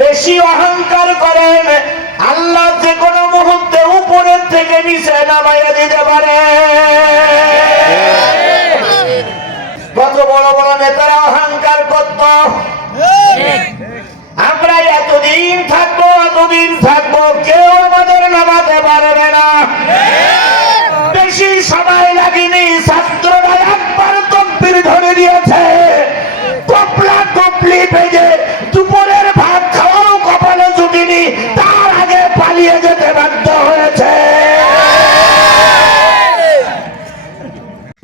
বেশি অহংকার করেন, আল্লাহ যে কোনো মুহূর্তে উপরের থেকে নিচে নামাইয়া দিতে পারে। কত বড় বড় নেতারা অহংকার করত, আমরা এতদিন থাকবো এতদিন থাকবো, কেউ আমাদের নামাতে পারবে না। বেশি সময় লাগেনি, ছাত্ররা একবার তকবীর ধরে দিয়েছে, কপলা কপলি ভেজে দুপুরের ভাত খাওয়াও কপালে জুটিনি, তার আগে পালিয়ে যেতে বাধ্য হয়েছে।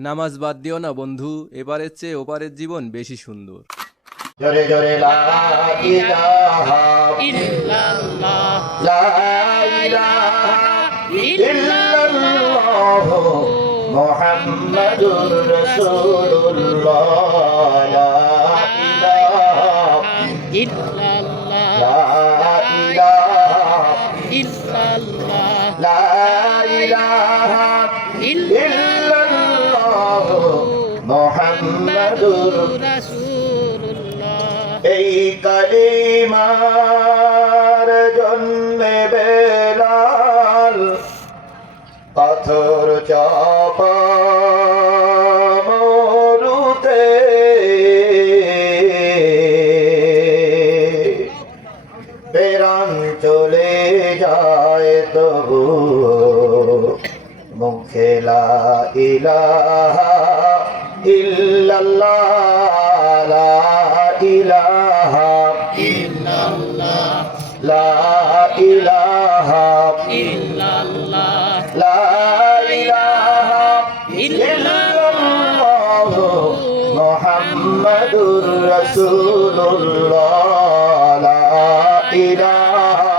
নামাজ বাদ দিও না বন্ধু, এবারের চেয়ে ওপারের জীবন বেশি সুন্দর। জোরে জোরে লা ইলাহা ইল্লাল্লাহ লা ইলাহা ইল্লাল্লাহ মুহাম্মাদুর রাসূলুল্লাহ লা ইলাহা ইল্লাল্লাহ লা ইলাহা ইল্লাল্লাহ লা ইলাহা ইল্লাল্লাহ মুহাম্মাদুর রাসূলুল্লাহ। এই কালিমার জন্মে বেলাল পাথর চাপা মরুতে, প্রাণ চলে যায় তবু মুখে লা ইলাহা ইল্লাল্লাহ লা ইলাহা ইল্লাল্লাহ লা ইলাহা ইল্লাল্লাহ লা ইলাহা ইল্লাল্লাহ মুহাম্মাদুর রাসূলুল্লাহ লা ইলাহা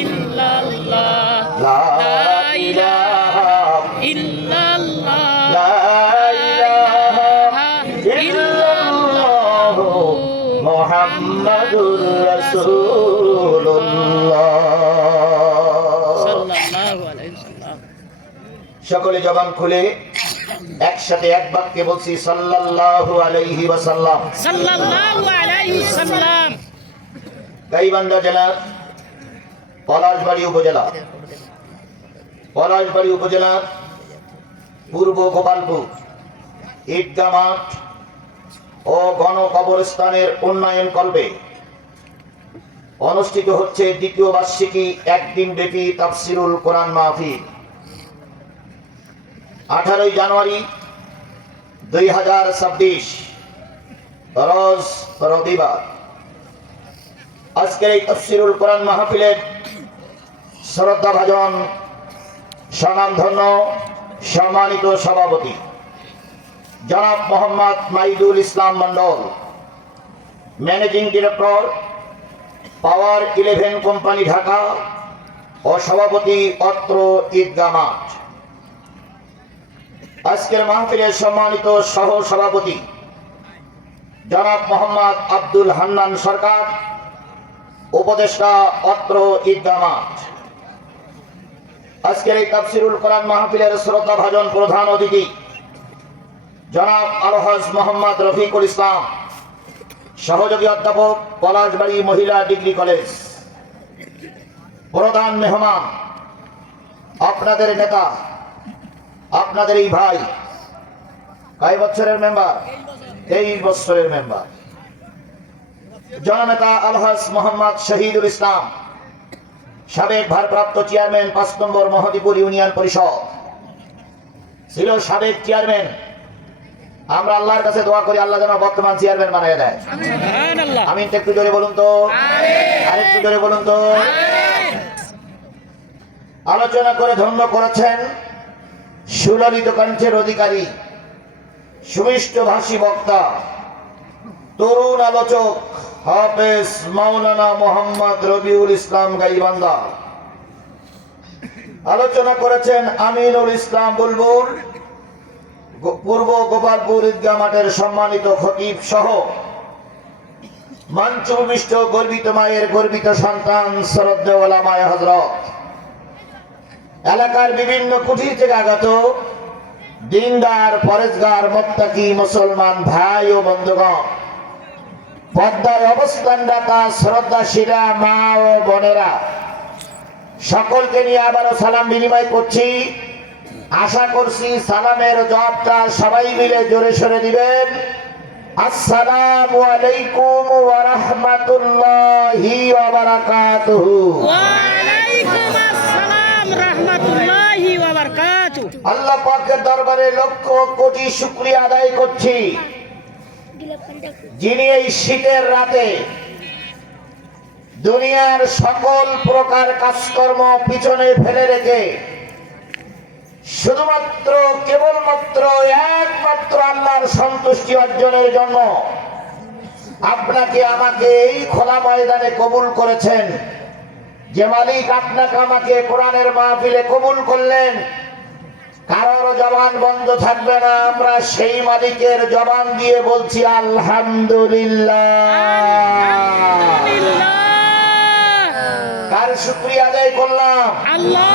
ইল্লাল্লাহ লা ইলাহা ইল্লাল্লাহ লা ইলাহা ইল্লাল্লাহ মুহাম্মাদুর রাসূলুল্লাহ। সাল্লাল্লাহু আলাইহি ওয়াসাল্লাম। সকলে জবান খুলে একসাথে এক বাক্যে বলছি সাল্লাল্লাহু আলাইহি ওয়াসাল্লাম। সাল্লাল্লাহু আলাইহি ওয়াসাল্লাম। গাইবান্ধা জেলার পলাশবাড়ি উপজেলার পূর্ব গোপালপুর ঈদগাহ মাঠ ও গণকবরস্থানের উন্নয়ন কল্পে অনুষ্ঠিত হচ্ছে দ্বিতীয় বার্ষিকী একদিন ব্যাপী তাফসিরুল কোরআন মাহফিল। 18 জানুয়ারি 2026 রোজ রবিবার। আজকের এই তাফসিরুল কোরআন মাহফিলের শ্রদ্ধাভাজন স্বনামধন্য সম্মানিত সভাপতি জনাব মোহাম্মদ মাইদুল ইসলাম মন্ডল, ম্যানেজিং ডিরেক্টর পাওয়ার 11 কোম্পানি ঢাকা ও সভাপতি অত্র ঈদগাহ মাঠ। আজকের মাহফিলের সম্মানিত সহ সভাপতি জনাব মোহাম্মদ আব্দুল হান্নান সরকার, উপদেষ্টা অত্র ঈদগাহ মাঠ। আজকের এই তাফসিরুল কোরআন মাহফিলের শ্রদ্ধাভাজন প্রধান অতিথি জনাব আলহাজ মোহাম্মদ রফিকুল ইসলাম, সহযোগী অধ্যাপক, পলাশবাড়ি মহিলা ডিগ্রি কলেজ। প্রধান মেহমান আপনাদের নেতা, আপনাদের এই ভাই, কয় বছরের মেম্বার? 23 বছরের মেম্বার, জননেতা আলহাজ মোহাম্মদ শহীদুল ইসলাম, সাবেক ভারপ্রাপ্ত চেয়ারম্যান 5 নম্বর মহদীপুর ইউনিয়ন পরিষদ, ছিল সাবেক চেয়ারম্যান। আমরা আল্লাহর কাছে দোয়া করি আল্লাহ যেন বর্তমান চেয়ারম্যান বানিয়ে দেয়। আমি একটু জোরে বলুন তো, আরেকটু জোরে বলুন তো। আলোচনা করে ধন্য করেছেন সুললিত কণ্ঠের অধিকারী, সুমিষ্ট ভাষী বক্তা, তরুণ আলোচক হাফেজ মাওলানা মোহাম্মদ রবিউল ইসলাম গাইবান্ধা। আলোচনা করেছেন আমিনুল ইসলাম বুলবুল, পূর্ব গোপালপুর ঈদগাহ মাঠের সম্মানিত খতিব সহ মঞ্চ ভূমিষ্ঠ গর্বিত মায়ের গর্বিত সন্তান শ্রদ্ধেয় ওলামায়ে হযরত, এলাকার বিভিন্ন কুঠি থেকে আগত দিনদার, পরেজগার, মুত্তাকি মুসলমান ভাই ও বন্ধুগণ, পদ্মার অবস্থানরতা শ্রদ্ধাশীলা মা ও বোনেরা, সকলকে নিয়ে আবারও সালাম বিনিময় করছি। আশা করছি সালামের জবাবটা সবাই মিলে জোরে সরে দিবেন। আসসালামু আলাইকুম ওয়া রাহমাতুল্লাহি ওয়া বারাকাতুহু। ওয়ালাইকুম আসসালাম রাহমাতুল্লাহি ওয়া বারাকাতুহু। আল্লাহ পাকের দরবারে লক্ষ কোটি শুকরিয়া আদায় করছি, যিনি এই শীতের রাতে দুনিয়ার সকল প্রকার কাজকর্ম পিছনে ফেলে রেখে শুধুমাত্র কেবলমাত্র একমাত্র আল্লাহর সন্তুষ্টি অর্জনের জন্য আপনাকে আমাকে এই খোলা ময়দানে কবুল করেছেন। যে মালিক আপনাকে আমাকে কোরআনের মাহফিলে কবুল করলেন, কারোর জবান বন্ধ থাকবে না, আমরা সেই মালিকের জবান দিয়ে বলছি আলহামদুলিল্লাহ। কার শুকরিয়া আদায় করলাম? আল্লাহ।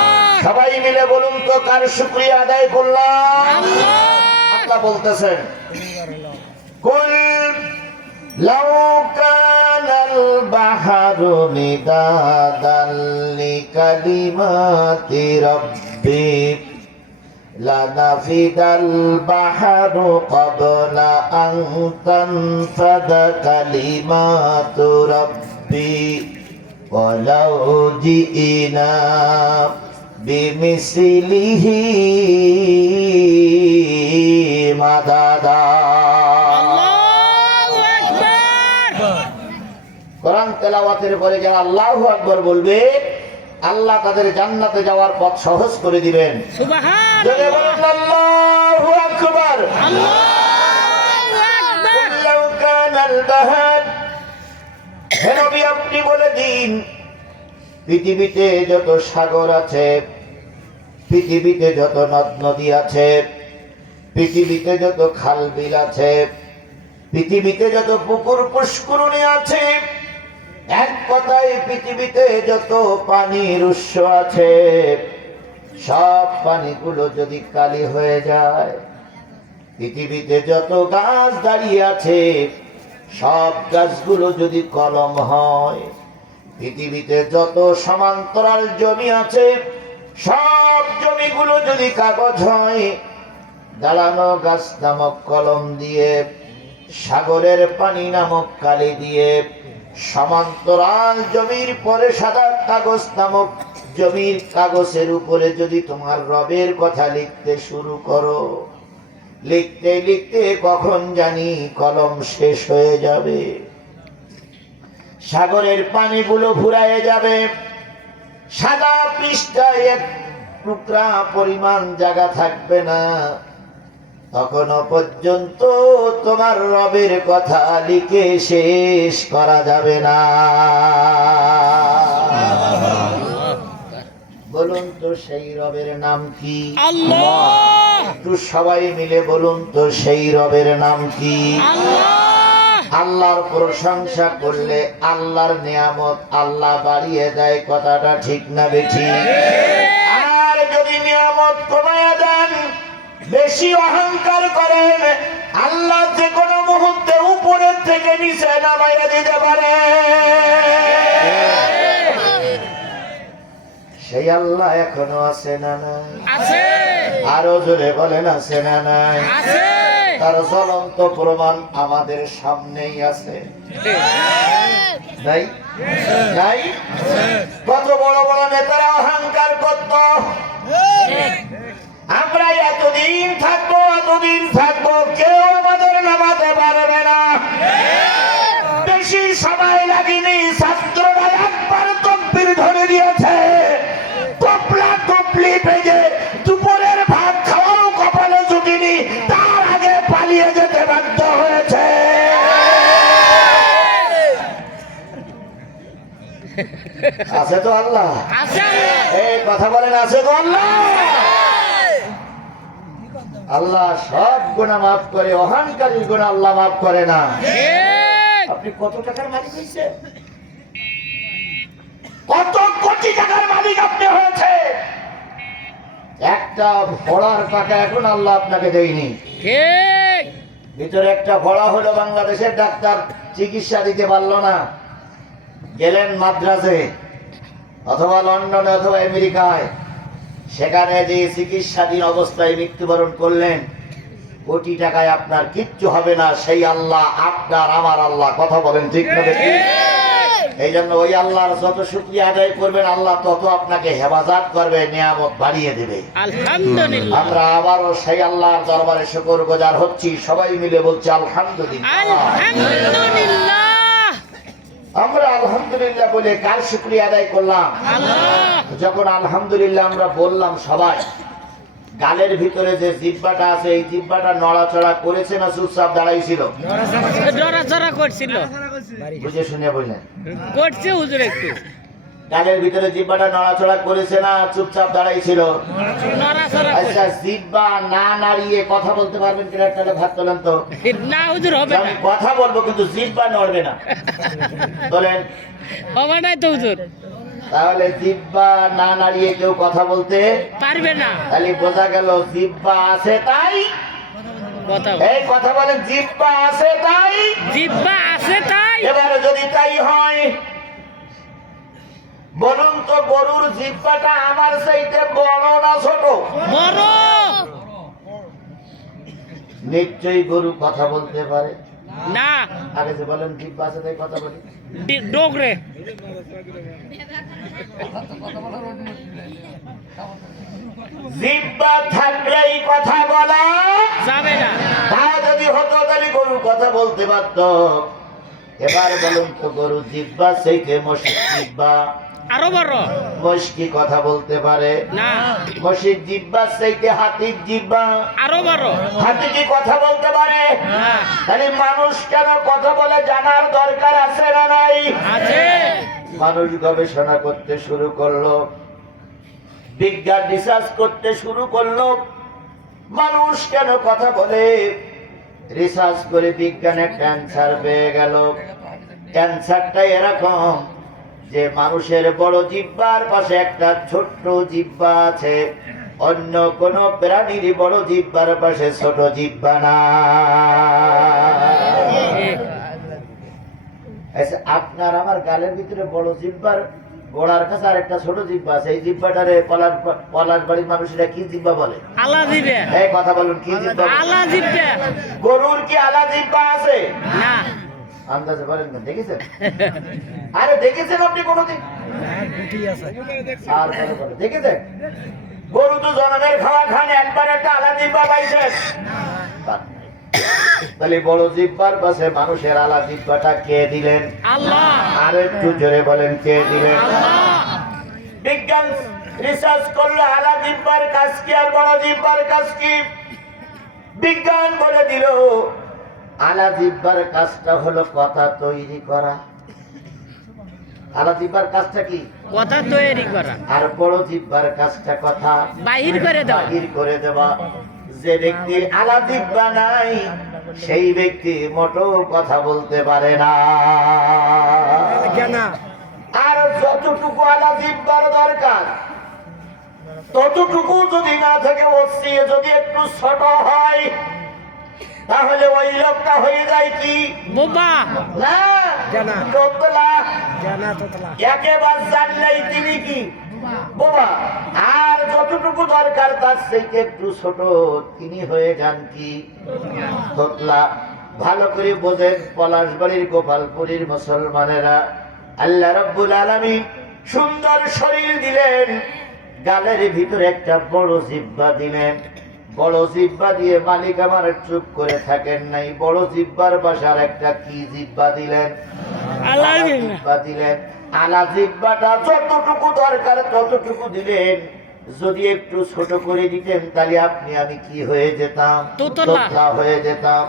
সবাই মিলে বলুন তো, কার শুকরিয়া আদায় করলাম? আল্লাহ। আল্লাহ বলতেছেন, কুল লাউ কানাল বাহরু মিদাদাল লিকালিমাতি রাব্বি লানাফিদাল বাহরু ক্বাবলা আন তানফাদা কালিমাতু রাব্বি ওয়ালাউ জিইনা বিমিসলিহি মাদাদা। আল্লাহু আকবার। কোরআন তেলাওয়াতের পরে যারা আল্লাহু আকবার বলবে, আল্লাহ তাদের জান্নাতে যাওয়ার পথ সহজ করে দিবেন। সুবহান। জোরে বলুন আল্লাহু আকবার। আল্লাহু আকবার। লাউ কানাল বাহর, হে নবী আপনি বলে দিন, পৃথিবীতে যত সাগর আছে, পৃথিবীতে যত নদ নদী আছে, পৃথিবীতে যত খাল বিল আছে, পৃথিবীতে যত পুকুর পুষ্করণী আছে, এক কথায় পৃথিবীতে যত পানির উৎস আছে, সব পানিগুলো যদি কালি হয়ে যায়, পৃথিবীতে যত গাছ দাঁড়িয়ে আছে, সব গাছগুলো যদি কলম হয়, পৃথিবীতে যত সমান্তরাল জমি আছে, সব জমিগুলো যদি কাগজ হয়, দাঁড়ানো গাছ নামক কলম দিয়ে, সাগরের পানি নামক কালি দিয়ে, সমান্তরাল জমির পরে সাদা কাগজ নামক জমির কাগজের উপরে যদি তোমার রবের কথা লিখতে শুরু করো, লিখতে লিখতে কখন জানি কলম শেষ হয়ে যাবে, সাগরের পানিগুলো ফুরায়ে যাবে, সাদা পৃষ্ঠায় এক টুকরা পরিমাণ জায়গা থাকবে না, তখনো পর্যন্ত তোমার রবের কথা লিখে শেষ করা যাবে না। বলুন তো সেই রবের নাম কি? আল্লাহ। একটু সবাই মিলে বলুন তো সেই রবের নাম কি? আল্লাহ। আল্লাহর প্রশংসা করলে আল্লাহর নিয়ামত আল্লাহ বাড়িয়ে দেয়, কথাটা ঠিক না বেঠিক? আর যদি নিয়ামত কমায়া দেন, বেশি অহংকার করেন, আল্লাহ যে কোনো মুহূর্তে উপরের থেকে নিচে নামাইয়া দিতে পারে। সেই আল্লাহ এখনো আছে না নাই? আছে। আরো জোরে বলেন, আছে না নাই? আছে। তার জ্বলন্ত প্রমাণ আমাদের সামনেই আছে। নাই? নাই? কত বড় বড় নেতারা অহংকার করত, আমরা এতদিন থাকবো এতদিন থাকবো, কেউ আমাদের নামাতে পারবে না। বেশি সময় লাগেনি, ছাত্ররা একবার তকবীর ধরে দিয়েছে, টপলা টপলি ভেজে দুপুরের ভাত খাওয়াও কপালে জুটিনি, তার আগে পালিয়ে যেতে বাধ্য হয়েছে। আছে তো আল্লাহ? আছে। এই কথা বলেন, আছে তো আল্লাহ? আল্লাহ সব গুনাহ মাফ করে, অহংকারীর গুনাহ আল্লাহ মাফ করে না। ঠিক। আপনি কত টাকার মালিক হয়েছে? কত কোটি টাকার মালিক আপনি হয়েছে? একটা ভড়ার টাকা এখন আল্লাহ আপনাকে দেয়নি। ঠিক। ভিতরে একটা ভড়া হলো বাংলাদেশের ডাক্তার চিকিৎসা দিতে পারলো না, গেলেন মাদ্রাজে অথবা লন্ডনে অথবা আমেরিকায়, সেখানে যে চিকিৎসাধীন অবস্থায় মৃত্যুবরণ করলেন, কোটি টাকায় আপনার কিচ্ছু হবে না, সেই আল্লাহ আপনার আমার আল্লাহ। কথা বলেন ঠিক না বেঠিক? এই জন্য ওই আল্লাহর যত শুকরিয়া আদায় করবেন, আল্লাহ তত আপনাকে হেফাজত করবে, নিয়ামত বাড়িয়ে দেবে। আলহামদুলিল্লাহ। আমরা আবারও সেই আল্লাহর দরবারে শুকরগুজার হচ্ছি, সবাই মিলে বলছি আলহামদুলিল্লাহ। আলহামদুলিল্লাহ। আমরা আলহামদুলিল্লাহ বলে কার শুকরিয়া আদায় করলাম? আল্লাহ। যখন আলহামদুলিল্লাহ আমরা বললাম, সবাই গালের ভিতরে যে জিহ্বাটা আছে, এই জিহ্বাটা নড়াচড়া করেছে না চুপচাপ দাঁড়াইছিল? জড়াচড়া করছিল, বুঝে শুনে বললেন। করছে হুজুর একটু গালের ভিতরে জিহ্বাটা নড়াচড়া করেছে না চুপচাপ দাঁড়াইছিল? নড়াচড়া আচ্ছা, জিহ্বা না নাড়িয়ে কথা বলতে পারবেন কিনা? তাহলে ভাত তোলেন তো। না হুজুর, হবে আমি না, কথা বলবো কিন্তু জিহ্বা নড়বে না, বলেন। হবে না তো হুজুর, তাহলে জিহ্বা না নাড়িয়ে কেউ কথা বলতে পারবে না। তাহলে বোঝা গেল জিহ্বা আছে তাই কথা এই কথা বলেন, জিহ্বা আছে তাই। জিহ্বা আছে তাই। এবারে যদি তাই হয়, বলুন তো, গরুর জিহ্বাটা আমার চাইতে বড় না ছোট? বড়। নিশ্চয়ই গরু কথা বলতে পারে না, আগে যে বলেন জিহ্বা আছে তাই কথা বলি। ডোগরে জিহ্বা থাকলেই কথা বলা যাবে না। তা যদি হতো তাহলে গরু কথা বলতে পারত। এবার বলুন তো, গরু জিহ্বা চাইতে মশির জিহ্বা, আরো বড়। মোষ কি কথা বলতে পারে? না, মশির জিহ্বা চাইতে হাতির জিহ্বা। আরো বড়। হাতি কি কথা বলতে পারে? না, তাহলে মানুষ কেন কথা বলে জানার দরকার আছে না নাই? আছে। মানুষ গবেষণা করতে শুরু করলো, বিজ্ঞান রিসার্চ করতে শুরু করলো, মানুষ কেন কথা বলে। রিসার্চ করে বিজ্ঞানের ক্যান্সার পেয়ে গেল। ক্যান্সারটা এরকম যে মানুষের বড় জিহ্বার পাশে একটা ছোট্ট জিহ্বা আছে, অন্য কোন প্রাণীর বড় জিহ্বার পাশে ছোট জিহ্বা না। আচ্ছা, আপনার আমার গালের ভিতরে বড় জিহ্বার গোড়ার কাছে আর একটা ছোট জিহ্বা আছে, এই জিহ্বাটারে পলাশ বাড়ির মানুষেরা কি জিহ্বা বলে? আলা দিবে। এই কথা বলুন, কি জিহ্বা বলে? আলা দিবে। গরুর কি আলা জিহ্বা আছে? না। আন্দাজে বলেন না, দেখেছেন? আরে দেখেছেন আপনি কোনোদিন? আর বলে, দেখেছেন? গরু তো জনমের খাওয়া খান, একবার একটা আলা জিহ্বা পাইছেন? তাহলে বড় জিহ্বার পাশে মানুষের আলা জিহ্বাটা কে দিলেন? আল্লাহ। আর একটু জোরে বলেন, কে দিলেন? আল্লাহ। বিজ্ঞান রিসার্চ করলো আলা জিহ্বার কাজ কি আর বড় জিহ্বার কাজ কি। বিজ্ঞান বলে দিল, আলা জিহ্বার কাজটা হলো কথা তৈরি করা। আলা জিহ্বার কাজটা কি? কথা তৈরি করা। আর বড় জিহ্বার কাজটা কথা বাহির করে দাও। বাহির করে দেওয়া। যে ব্যক্তির আলা জিহ্বা নাই, সেই ব্যক্তি মোটো কথা বলতে পারে না। আর যতটুকু আলা জিহ্বার দরকার, ততটুকু যদি না থাকে, ওসিয়ে যদি একটু ছোট হয়, তাহলে ওই লোকটা হয়ে যায় কি? বোবা। না, তোতলা। একেবারে জানলেই তিনি কি? বোবা। আর যতটুকু দরকার তার থেকে একটু ছোট, তিনি হয়ে যান কি? তোতলা। ভালো করে বোঝেন, পলাশবাড়ির গোপালপুরীর মুসলমানেরা, আল্লাহ রাব্বুল আলামিন সুন্দর শরীর দিলেন, গালের ভিতরে একটা বড় জিহ্বা দিলেন। বড় জিহ্বা দিয়ে মালিক আমার চুপ করে থাকেন নাই, বড় জিহ্বার বাসার একটা কি জিহ্বা দিলেন? আলা জিহ্বা দিলেন। আলা জিহ্বাটা যতটুকু দরকার ততটুকু দিলেন। যদি একটু ছোট করে দিতেন, তাহলে আপনি আমি কি হয়ে যেতাম? তোতলা হয়ে যেতাম।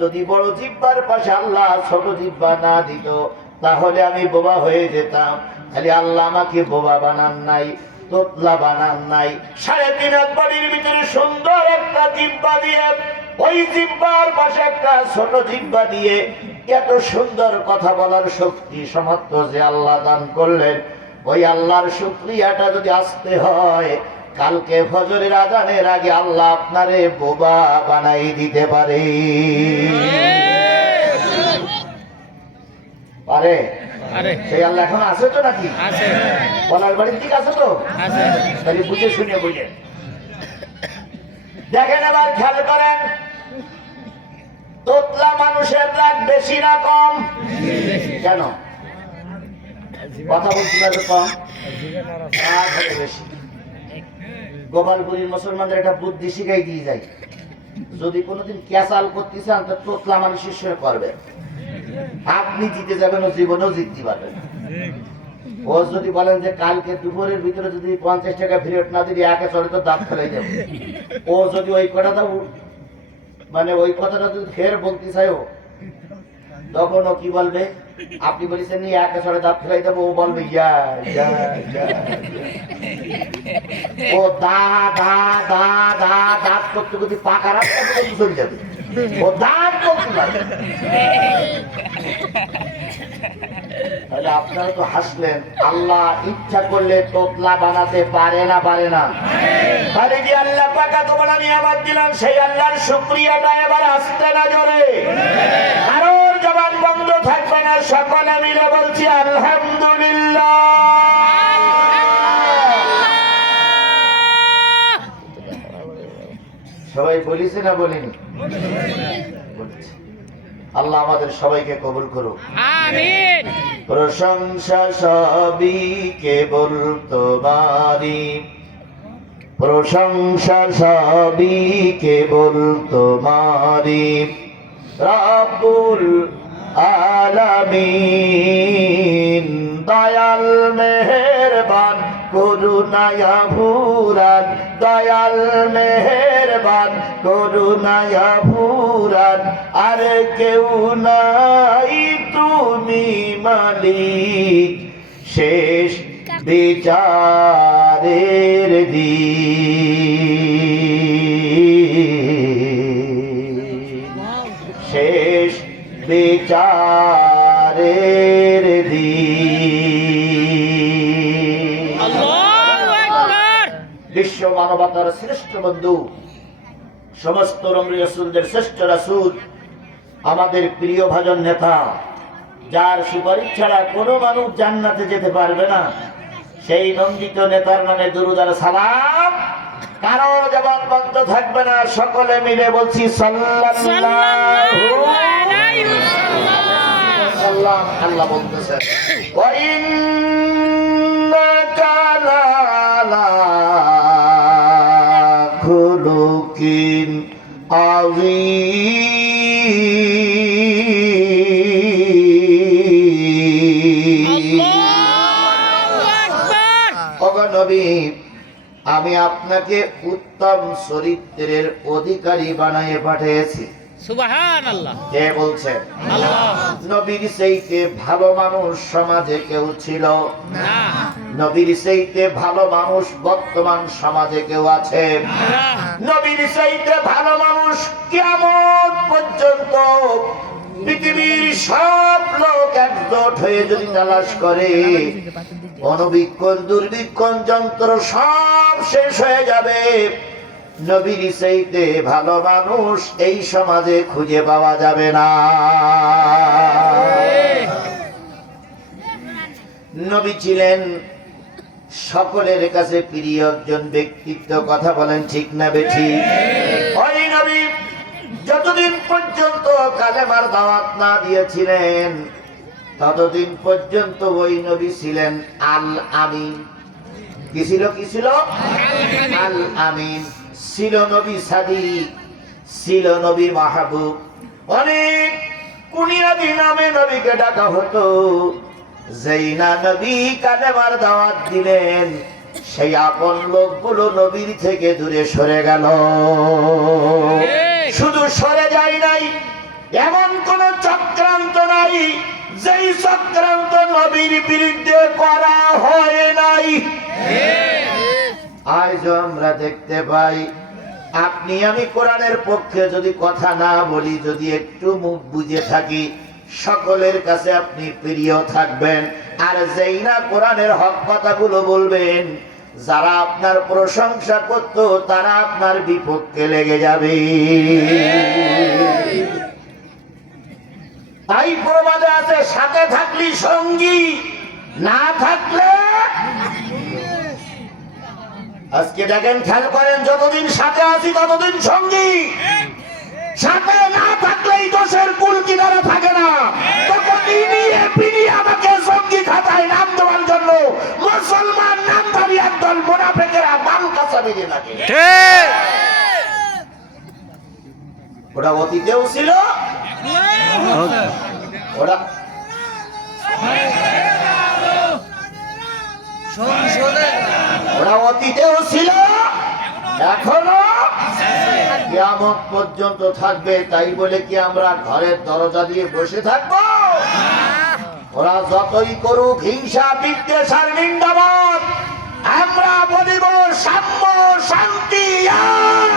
যদি বড় জিহ্বার পাশে আল্লাহ ছোট জিহ্বা না দিত, তাহলে আমি বোবা হয়ে যেতাম। খালি আল্লাহ আমাকে বোবা বানান নাই, তোতলা বানান নাই। 3.5 হাত বাড়ির ভিতরে সুন্দর একটা জিহ্বা দিয়ে, ওই জিহ্বার পাশে একটা ছোট জিহ্বা দিয়ে এত সুন্দর কথা বলার শক্তি সামর্থ্য যে আল্লাহ দান করলেন, ওই আল্লাহর শুকরিয়াটা যদি আসতে হয়, কালকে ফজরের আজানের আগে আল্লাহ আপনারে বোবা বানাই দিতে পারে। পারে? আরে সেই আল্লাহ এখন আছে তো নাকি? আছে বলার বাড়ির দিক আছে তো? আছে তাহলে বুঝে শুনে বললেন। দেখেন এবার খেয়াল করেন, তোতলা মানুষের রাগ বেশি না কম? কেন কথা বলছিলেন কম? রাগ হলে বেশি। গোপালপুরীর মুসলমানদের একটা বুদ্ধি শিখাই দিয়ে যায়, যদি কোনোদিন ক্যাসাল করতে চান তো তোতলা মানুষের সঙ্গে করবেন, আপনি জিতে যাবেন ও জীবনেও জিততে পারবেন। ও যদি বলেন যে কালকে দুপুরের ভিতরে যদি 50 টাকা ফেরত না দিলে একে চলে তো দাঁত ফেলে যাবে, ও যদি ওই কথাটা মানে ওই কথাটা যদি ফের বলতে চাই ও, তখন ও কি বলবে? আপনি বলেছেন নি একে চলে দাঁত ফেলাই দেবো, ও বলবে ইয়া ইয়া ইয়া। ও দা দা দা দা দাঁত করতে করতে পাকা রাস্তা পর্যন্ত চলে যাবে, ও দাঁত করতে পারবে। তাহলে আপনারা তো হাসলেন, আল্লাহ ইচ্ছা করলে তোতলা বানাতে পারে না? পারে না? তাহলে যে আল্লাহ পাকা তোমরা নিয়ামত দিলাম, সেই আল্লাহর শুকরিয়াটা এবার আসতে না জোরে, কারোর জবান বন্ধ থাকবে না, সকলে মিলে বলছি আলহামদুলিল্লাহ। সবাই বলিছে না বলিনি? বলেছে। আল্লাহ আমাদের সবাইকে কবুল করুক, আমিন প্রশংসা সবই কেবল তোমারই, প্রশংসা সবই কেবল তোমারই, রব্বুল আলামিন। দয়াল মেহেরবান করুণায়া ভুরান, দয়াল মেহেরবান করুণায়া ভুরান, আর কেউ নাই তুমি মালিক, শেষ বিচারের দিন, শেষ বিচারের দিন। আল্লাহু আকবার। বিশ্ব মানবতার শ্রেষ্ঠ বন্ধু, সমস্ত রাসূলদের শ্রেষ্ঠ রাসূল, আমাদের প্রিয় ভাজন নেতা, যার সুপারিশ ছাড়া কোনো মানুষ জান্নাতে যেতে পারবে না, সেই নন্দিত নেতার নামে দুরূদ আর সালাম, কারোর জবান বন্ধ থাকবে না, সকলে মিলে বলছি সাল্লাল্লাহু আলাইহি ওয়াসাল্লাম। আল্লাহ বলতেছেন, ওয়া ইন্নাকা লা'আলা খুলুকিন আযীম। ওগো নবী, আমি আপনাকে উত্তম চরিত্রের অধিকারী বানিয়ে পাঠিয়েছি। সুবহানাল্লাহ। কে বলছেন? আল্লাহ। নবীর চাইতে ভালো মানুষ সমাজে কেউ ছিল না নবীর চাইতে ভালো মানুষ বর্তমান সমাজে কেউ আছে? না নবীর চাইতে ভালো মানুষ কিয়ামত পর্যন্ত পৃথিবীর সব লোক একজোট হয়ে যদি তালাশ করে, অনবীক্ষণ দুর্বীক্ষণ যন্ত্র সব শেষ হয়ে যাবে, নবীর চাইতে ভালো মানুষ এই সমাজে খুঁজে পাওয়া যাবে না। নবী ছিলেন সকলের কাছে প্রিয় একজন ব্যক্তিত্ব, কথা বলেন ঠিক না বেঠি? ওই নবী যতদিন পর্যন্ত কালেমার দাওয়াত না দিয়েছিলেন, ততদিন পর্যন্ত ওই নবী ছিলেন আল আমিন। কি ছিল? কি ছিল? আল আমিন। ছিল নবী সাদিক, ছিল নবী মাহবুব, অনেক কুনিয়াদি নামে নবীকে ডাকা হতো। যেই না নবী কালেমার দাওয়াত দিলেন, সেই আপন লোকগুলো নবীর থেকে দূরে সরে গেল। শুধু সরে যায় নাই, এমন কোন চক্রান্ত নাই যেই চক্রান্ত নবীর বিরুদ্ধে করা হয় নাই। আজ আমরা দেখতে পাই, আপনি আমি কোরআনের পক্ষে যদি কথা না বলি, যদি একটু মুখ বুঝে থাকি, সকলের কাছে আপনি প্রিয় থাকবেন। আর যেই না কোরআনের হক কথাগুলো বলবেন, যারা আপনার প্রশংসা করত তারা আপনার বিপক্ষে লেগে যাবে। তাই প্রবাদে আছে, সাথে থাকলি সঙ্গী, না থাকলে। আজকে দেখেন, খেয়াল করেন, যতদিন সাথে আছি ততদিন সঙ্গী, সাথে না থাকলেই দোষের কুল কিনারা থাকে না। আমাকে সঙ্গী খাতায় নাম দেওয়ার জন্য মুসলমান নামধারী একদল মুনাফিকেরা বাল কাঁচা বেঁধে থাকে। ওরা অতীতেও ছিল, ওরা অতীতেও ছিল, এখনো কিয়ামত পর্যন্ত থাকবে। তাই বলে কি আমরা ঘরের দরজা দিয়ে বসে থাকবো? ওরা যতই করুক হিংসা, বিদ্বেষ আর নিন্দাবাদ, আমরা বলিব সাম্য, শান্তি,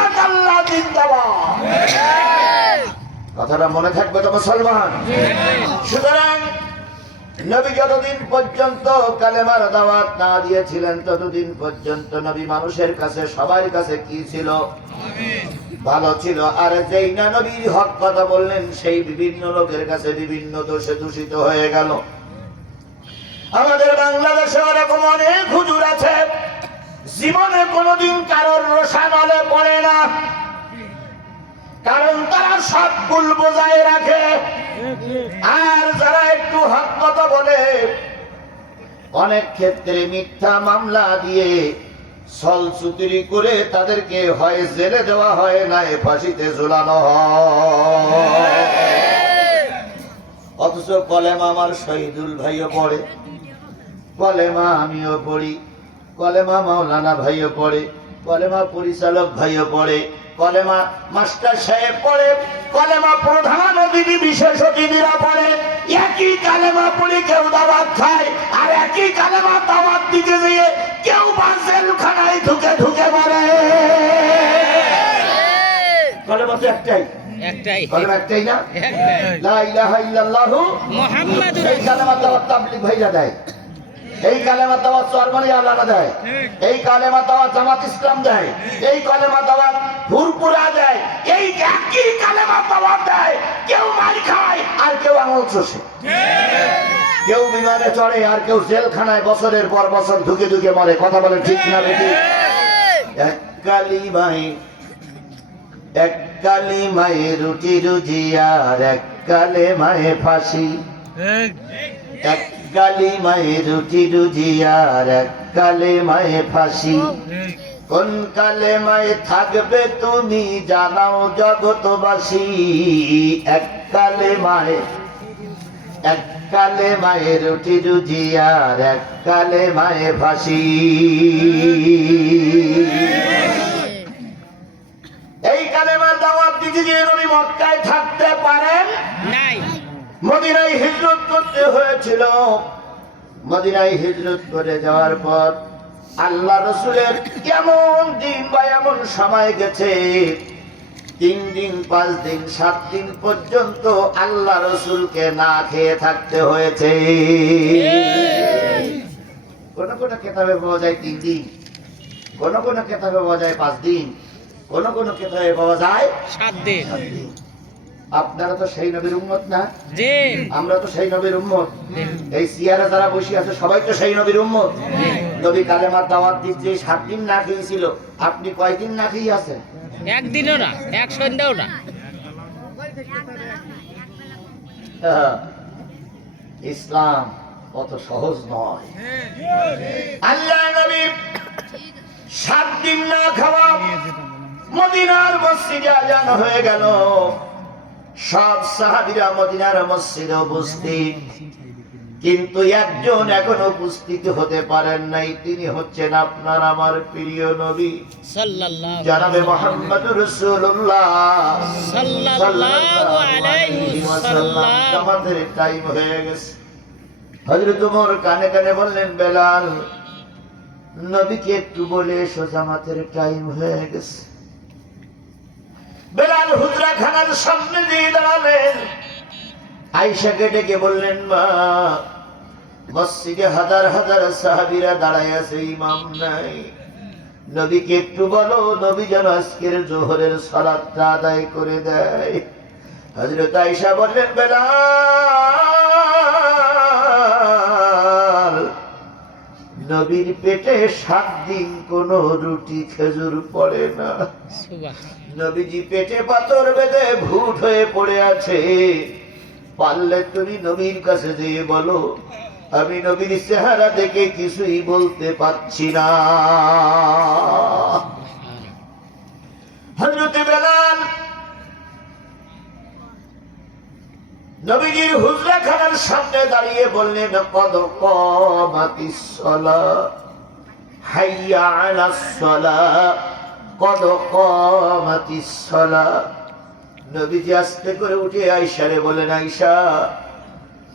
এক আল্লাহ জিন্দাবাদ। কথাটা মনে থাকবে তো মুসলমান? সুতরাং নবী যতদিন পর্যন্ত কালেমার দাওয়াত না দিয়েছিলেন ততদিন পর্যন্ত নবী মানুষের কাছে, সবার কাছে কি ছিল? ভালো ছিল। আর যেই না নবীর হক কথা বললেন, সেই বিভিন্ন লোকের কাছে বিভিন্ন দোষে দূষিত হয়ে গেল। আমাদের বাংলাদেশে এরকম অনেক হুজুর আছে, জীবনে কোনোদিন কারোর রোষানলে পড়ে না, কারণ তারা সব ভুল বোঝায় রাখে। আর যারা একটু হক কথা বলে, অনেক ক্ষেত্রে মিথ্যা মামলা দিয়ে ছলছুতিরি করে তাদেরকে হয় জেলে দেওয়া হয়, না ফাঁসিতে ঝুলানো হয়। অথচ কলেমা আমার শহীদুল ভাইও পড়ে, কলেমা আমিও পড়ি, কলেমা মাওলানা ভাইও পড়ে, কলেমা পরিচালক ভাইও পড়ে, কলেমা মাস্টার সাহেব পড়ে, কলেমা প্রধান অতিথি বিশেষ অতিথিরা পড়ে। একই কালেমা পড়ে কেউ দাওয়াত খায়, আর একই কালেমা দাওয়াত দিতে গিয়ে কেউ বা জেলখানায় ঢুকে ঢুকে মরে। কলেমা তো একটাই, কলেমা একটাই না? লা ইলাহা ইল্লাল্লাহু মুহাম্মাদুর রাসূলুল্লাহ। এই কালেমা দাওয়াত তাবলীগ ভাইরা দেয়, এই কালেমা দাওয়াত চরমনি আল্লাহরা দেয়, এই কালেমা দাওয়াত জামাত ইসলাম দেয়, এই কালেমা দাওয়াত ফুরপুরা দেয়, এই একই কালেমা দাওয়াত দেয়। কেউ মার খায় আর কেউ আঙুল চষে, কেউ বিমানে চড়ে আর কেউ জেলখানায় বছরের পর বছর ঢুকে ঢুকে মরে। কথা বলে ঠিক না বেটি? এক কালিমায়, এক কালিমায় রুটি রুজি, আর এক কালেমায় ফাঁসি। এক কালিমায় রুটি রুজি, আর এক কালেমায় ফাঁসি। কোন কালেমায় থাকবে তুমি জানাও জগতবাসী। এক কালেমায়, এক কালেমায় রুটি রুজি, আর এক কালেমায় ফাঁসি। এই কালেমার দাওয়াত দিতে গিয়ে নবী মক্কায় থাকতে পারেন নাই, মদিনায় হিজরত করতে হয়েছিল। মদিনায় হিজরত করে যাওয়ার পর আল্লাহ রসুলের এমন দিন বা এমন সময় গেছে, 3 দিন 5 দিন 7 দিন পর্যন্ত আল্লাহ রসুলকে না খেয়ে থাকতে হয়েছে। কোন কোন কিতাবে পাওয়া যায় 3 দিন, কোন কোন কিতাবে পাওয়া যায় 5 দিন, কোন কোন কিতাবে পাওয়া যায় 7 দিন। আপনারা তো সেই নবীর উম্মত না? জি, আমরা তো সেই নবীর উম্মত। এই সিয়ারে যারা বসে আছে সবাই তো সেই নবীর উম্মত। নবী কালেমার দাওয়াত দিতে 7 দিন না খেয়েছিল, আপনি কয়দিন না খেয়ে আছেন? একদিনও না, এক সন্ধ্যাও না। ইসলাম অত সহজ নয়। আল্লাহ নবী 7 দিন না খাওয়া, মদিনার মসজিদে আযান হয়ে গেল। সব সাহাবীরা মদিনার মসজিদে উপস্থিত, কিন্তু একজন এখনো উপস্থিত হতে পারেন নাই। তিনি হচ্ছেন আপনার আমার প্রিয় নবী সাল্লাল্লাহু জনাবে মুহাম্মদুর রাসূলুল্লাহ সাল্লাল্লাহু আলাইহি ওয়াসাল্লাম। আমাদের টাইম হয়ে গেছে। হযরত ওমর কানে কানে বললেন, বেলাল, নবীকে একটু বলে এসো, জামাতের টাইম হয়ে গেছে। বেলাল হুজরা খানার সামনে দিয়ে দাঁড়ালেন। আয়েশাকে ডেকে বললেন, মা, মসজিদে হাজার হাজার সাহাবীরা দাঁড়ায় আছে, ইমাম নাই, নবীকে একটু বলো, নবী যেন আজকের জোহরের সালাতটা আদায় করে দেয়। হযরত আয়েশা বললেন, বেলাল, নবীর পেটে 7 দিন কোনো রুটি খেজুর পড়ে না। নবীজি পেটে পাথর বেঁধে ভূত হয়ে পড়ে আছে। পারলে তুমি নবীর কাছে যেয়ে বলো, আমি নবীর চেহারা দেখে কিছুই বলতে পারছি না। হযরত বেলাল নবীজির হুজরা খানার সামনে দাঁড়িয়ে বললেন, কদ কামাতিস সালাহ, হাইয়া আলাস সালাহ, কদ কামাতিস সালাহ। নবীজি আস্তে করে উঠে আয়েশারে বলেন, আয়েশা,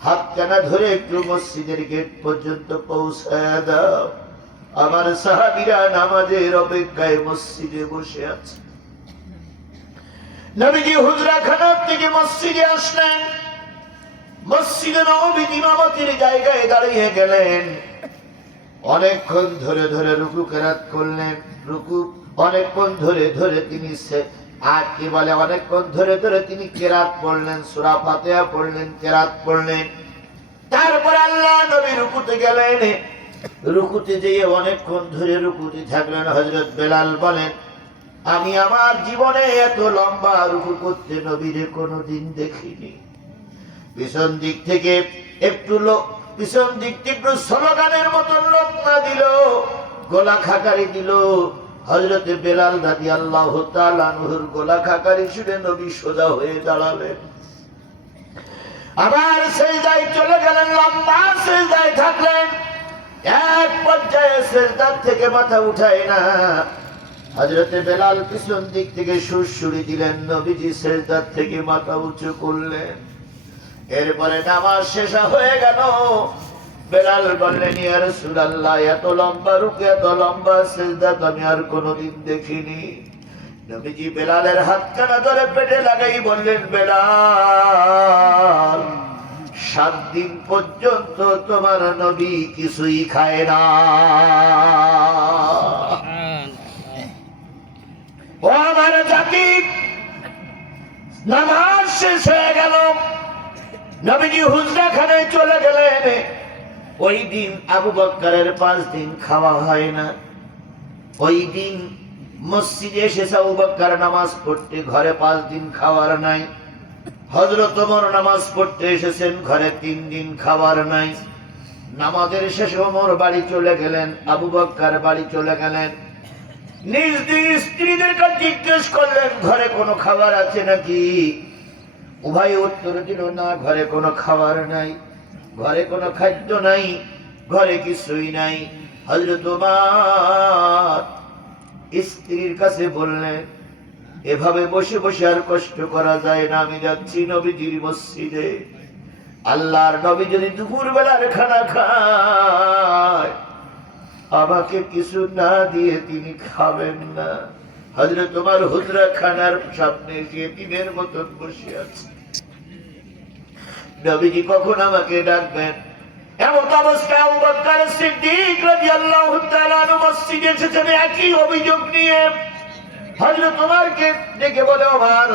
হাতখানা ধরে একটু মসজিদের গেট পর্যন্ত পৌঁছায়া দাও, আমার সাহাবীরা নামাজের অপেক্ষায় মসজিদে বসে আছে। নবীজি হুজরা খানার থেকে মসজিদে আসলেন। মসজিদে নববীর ইমামতির জায়গায় দাঁড়িয়ে গেলেন। অনেকক্ষণ ধরে ধরে রুকু কেরাত করলেন। রুকু অনেকক্ষণ ধরে ধরে তিনি কি বলে, অনেকক্ষণ ধরে ধরে তিনি কেরাত পড়লেন, সূরা ফাতিহা পড়লেন, কেরাত পড়লেন। তারপর আল্লাহ নবী রুকুতে গেলেন। রুকুতে যেয়ে অনেকক্ষণ ধরে রুকুতে থাকলেন। হযরত বেলাল বলেন, আমি আমার জীবনে এত লম্বা রুকু করতে নবীরে কোনোদিন দেখিনি। পিছন দিক থেকে একটু স্লোগানের মতন লোক না দিল, গলা খাকারি দিল। হযরতে বেলাল রাদিয়াল্লাহু তাআলা আনহুর গলা খাকারি শুনে নবী সোজা হয়ে দাঁড়ালেন। আবার সিজদায় চলে গেলেন, লম্বা সিজদায় থাকলেন। এক পর্যায়ে সিজদা থেকে মাথা উঠায় না। হযরতে বেলাল পিছন দিক থেকে সুরসুরি দিলেন, নবীজি সিজদা থেকে মাথা উঁচু করলেন। এরপরে নামাজ শেষ হয়ে গেল। বেলাল বললেন, ইয়া রাসূলুল্লাহ, এত লম্বা রুকু, এত লম্বা সিজদা তো আমি আর কোনোদিন দেখিনি। নবীজি বেলালের হাতখানা ধরে পেটে লাগাই বললেন, বেলাল, 7 দিন পর্যন্ত তোমার নবী কিছুই খায় না। ও আমার জাতি, নামাজ শেষ হয়ে গেল। নবীজি হুজরা খানায় চলে গেলেন। ওই দিন আবু বকরের 5 দিন খাওয়া হয় না। ওই দিন মসজিদে এসেছে আবু বকর নামাজ পড়তে, ঘরে 5 দিন খাওয়ার নাই। হযরত ওমর নামাজ পড়তে এসেছেন, ঘরে 3 দিন খাবার নাই। নামাজের শেষে ওমর বাড়ি চলে গেলেন, আবু বকর বাড়ি চলে গেলেন। নিজ নিজ স্ত্রীদেরকে জিজ্ঞেস করলেন, ঘরে কোনো খাবার আছে নাকি? উভয় উত্তর দিল, না, ঘরে কোনো খাবার নাই, ঘরে কোনো খাদ্য নাই, ঘরে কিছুই নাই। হযরত ওমর স্ত্রীর কাছে বললেন, এভাবে বসে বসে আর কষ্ট করা যায় না, আমি যাচ্ছি নবীজির মসজিদে। আল্লাহর নবী যদি দুপুর বেলার খানা খায়, আমাকে কিছু না দিয়ে তিনি খাবেন না। হযরত ওমর হুজরা খানার সামনে গিয়ে দিনের মতন বসে আছে। নবীজি কখন আমাকে ডাকবেন? এমন অবস্থায় আবু বকর সিদ্দিক রাদিয়াল্লাহু তাআলা মসজিদে এসেছেন একই অভিযোগ নিয়ে। হযরত ওমরকে ডেকে বলে, ওমর,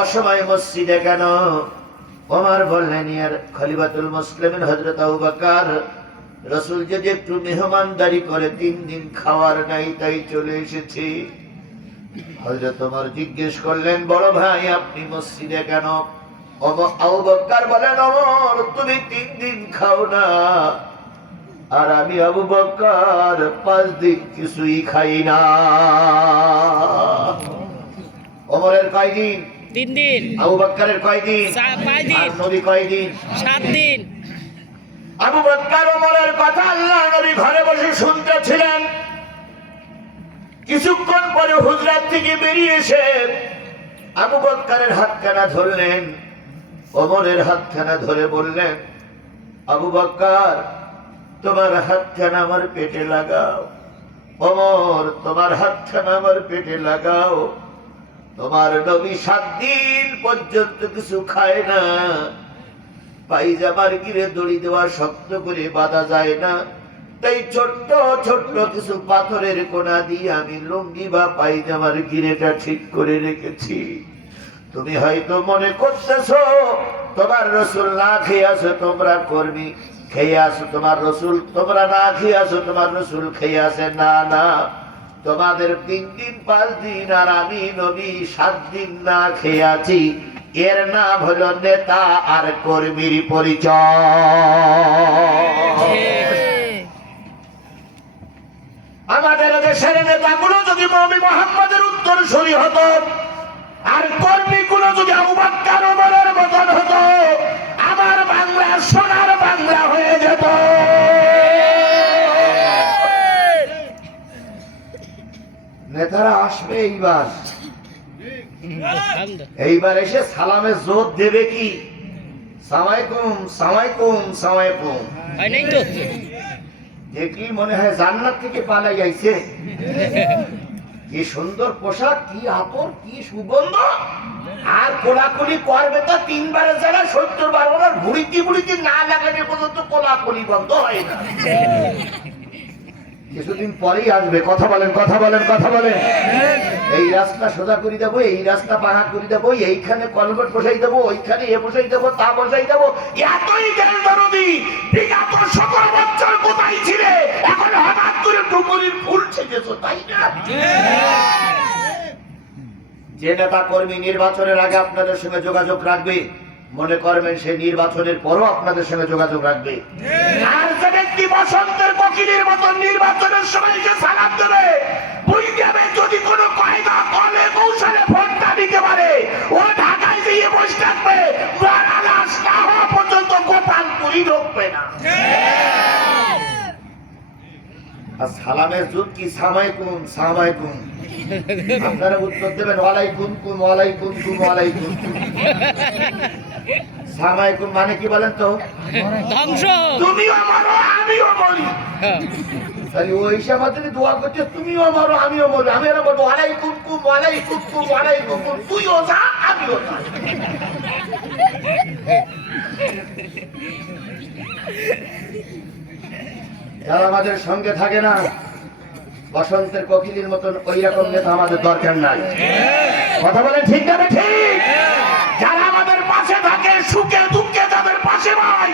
অসময়ে মসজিদে কেন? ওমর বললেন, ইয়ার খলিফাতুল মুসলিমিন হযরত আবু বকর, রাসূল যদি একটু মেহমানদারি করে, 3 দিন খাওয়ার নাই, তাই চলে এসেছি। হযরত ওমর জিজ্ঞেস করলেন, বড় ভাই, আপনি মসজিদে কেন? আবু বকর বলেন, ওমর, তুমি 3 দিন খাও না, আর আমি আবু বকর 5 দিন কিছুই খাই না। ওমরের কয় দিন? 3 দিন। আবু বকরের কয় দিন? 5 দিন। আর নবী কয় দিন? 7 দিন। আবু বকর ওমরের কথা আল্লাহ নবী ঘরে বসে শুনতেছিলেন। কিছুক্ষণ পরে হুজরাত থেকে বেরিয়ে এসে আবু বকরের হাতখানা ধরলেন, ওমরের হাতখানা ধরে বললেন, আবু বকর, তোমার হাতখানা আমার পেটে লাগাও। ওমর, তোমার হাতখানা আমার পেটে লাগাও। তোমার নবী 7 দিন পর্যন্ত কিছু খায় না। পায়জামার গিরে দড়ি দেওয়া শক্ত করে বাঁধা যায় না, তাই ছোট্ট ছোট্ট কিছু পাথরের কোনা দিয়ে আমি লুঙ্গি বা পায়জামার গিরেটা ঠিক করে রেখেছি। তুমি হয়তো মনে করতেছো তোমার রসুল না খেয়ে আছো, তোমরা কর্মী খেয়ে আসো তোমার রসুল, তোমরা না খেয়ে আসো তোমার রসুল খেয়ে আসে। না না, তোমাদের 3 দিন 5 দিন আর আমি নবী 7 দিন না খেয়ে আছি, এর নাম হলো নেতা আর কর্মীর পরিচয়। আমাদের দেশের নেতাগুলো যদি নবী মুহাম্মদের উত্তরসূরি হতো আর কর্মীগুলো যদি আবু বকর ওমরের মতন হতো, আমার বাংলা সোনার বাংলা হয়ে যেত। নেতারা আসবে এইবার এসে সালামে জোর দেবে কি? সালামালাইকুম সালামালাইকুম সালামালাইকুম। দেখলি মনে হয় জান্নাত থেকে পালাই আইছে। কি সুন্দর পোশাক, কি আতর, কি সুগন্ধ। আর কোলাকুলি করবে তো 3 বারের জায়গায় 70 বার। ওনার ভুড়িটি না লাগানো পর্যন্ত কোলাকুলি বন্ধ হয় না। কিছুদিন পরেই আসবে। কথা বলেন, কথা বলেন, কথা বলেন। এই রাস্তা সোজা করে দেবো, এই রাস্তা পাহা করে দেবো, এইখানে কলগট বসাই দেবো, ওইখানে এ বসাই দেবো, তা বসাই দেবো। এতই জ্ঞান দরদি। বিগত 17 বছর কোথায় ছিলে? এখন হঠাৎ করে ডুমুরির ফুল ছেড়েছো, তাই না? যে নেতা কর্মী নির্বাচনের আগে আপনাদের সঙ্গে যোগাযোগ রাখবে, মনে করবেন সে নির্বাচনের পরও আপনাদের সঙ্গে যোগাযোগ রাখবে। আর যে ব্যক্তি বসন্তের কোকিলের মতো নির্বাচনের সময় যে সালাম দেবে, বুঝতে হবে যদি কোনো কায়দা কলে কৌশলে ভোটটা দিতে পারে, ও ঢাকায় গিয়ে বসে থাকবে, লাশ না হওয়া পর্যন্ত গোপালপুরি ঢুকবে না। আর সালামের যুগ কি? সামাইকুম সামাইকুম। আপনারা উত্তর দেবেন ওয়ালাইকুম কুম ওয়ালাইকুম কুম ওয়ালাইকুম কুম। সামাইকুম মানে কি বলেন তো? ধ্বংস। তুমিও মারো আমিও মরি। তাহলে ওই হিসাবে যদি দোয়া করতে তুমিও মারো আমিও মরি, আমি এরা বলবো ওয়ালাইকুম কুম ওয়ালাইকুম কুম ওয়ালাইকুম কুম, তুইও যা আমিও যা। যারা আমাদের সঙ্গে থাকে না, বসন্তের কোকিলের মতন ওই রকম নেতা আমাদের দরকার নাই। কথা বলেন ঠিক না ঠিক? যারা আমাদের পাশে থাকে, সুখে দুঃখে যাদের পাশে পাই,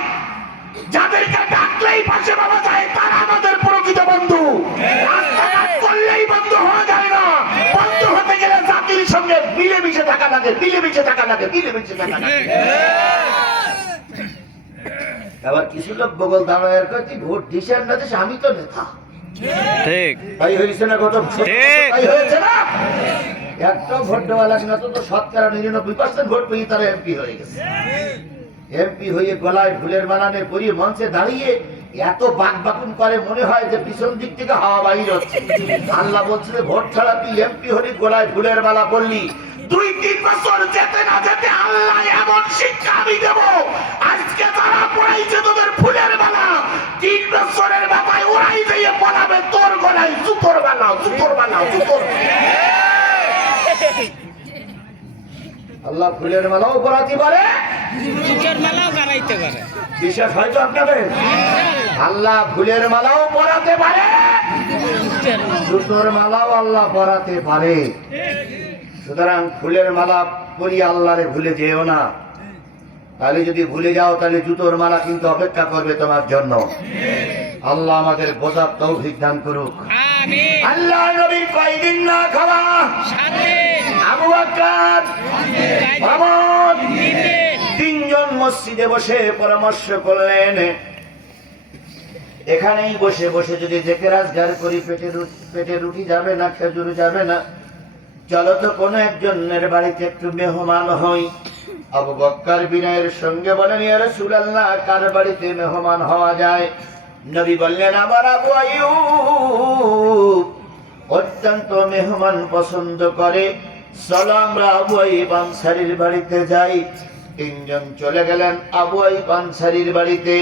যাদেরকে ডাকলেই পাশে পাওয়া যায়, তারা আমাদের প্রকৃত বন্ধু। রাস্তাঘাট করলেই বন্ধু হওয়া যায় না। বন্ধু হতে গেলে জাতির সঙ্গে মিলেমিশে থাকা লাগে, মিলেমিশে থাকা লাগে, মিলেমিশে থাকা লাগে। আবার কিছু লোক বগল দাঁড়ায় তুই ভোট দিস না দিস, আমি তো নেতা। ঠিক তাই হয়েছে না? কত তাই হয়েছে না? একটা ভোট দেওয়া লাগে না, তো 99% ভোট পেয়ে তারা এমপি হয়ে গেছে। এমপি হয়ে গলায় ফুলের মালানে পরিয়ে মঞ্চে দাঁড়িয়ে এত বাকবাকুন করে, মনে হয় যে পিছন দিক থেকে হাওয়া বাইর হচ্ছে। আল্লাহ বলছে ভোট ছাড়া তুই এমপি হলি, গলায় ফুলের মালা পড়লি, 2-3 বছর যেতে না যেতে আল্লাহ এমন শিক্ষা আমি দেব, আজকে তারা পড়াইছে তোদের ফুলের মালা, 3 বছরের মাথায় ওরাই দিয়ে পড়াবে তোর গলায় জুতোর মালা, জুতোর মালা, জুতোর। আল্লাহ ফুলের মালাও পড়াতে পারে, জুতোর মালাও গাড়াইতে পারে। বিশ্বাস হয়তো আপনাদের? আল্লাহ ফুলের মালাও পড়াতে পারে, জুতোর মালাও আল্লাহ পড়াতে পারে। সুতরাং ফুলের মালা পরিয়ে আল্লাহরে ভুলে যেও না। তাহলে যদি ভুলে যাও তাহলে জুতোর মালা কিন্তু অপেক্ষা করবে তোমার জন্য। আল্লাহ আমাদের বোঝার তৌফিক দান করুক। আমিন। আল্লাহ নবীর কয়দিন না খাওয়া, আবু বকর, ওমর 3 জন মসজিদে বসে পরামর্শ করলেন, এখানেই বসে বসে যদি জেকের আজগার করি পেটে রুটি যাবে না, খেজুর যাবে না, চলো তো কোনো একজনের বাড়িতে একটু মেহমান হই। আবু বকর বিনয়ের সঙ্গে বলেন, ইয়া রাসূলুল্লাহ, কার বাড়িতে মেহমান হওয়া যায়? নবী বললেন, আমার আবু আইয়ুব অত্যন্ত মেহমান পছন্দ করে, চলো আমরা আবু আইয়ুব আনসারীর বাড়িতে যাই। 3 জন চলে গেলেন আবু আইয়ুব আনসারীর বাড়িতে।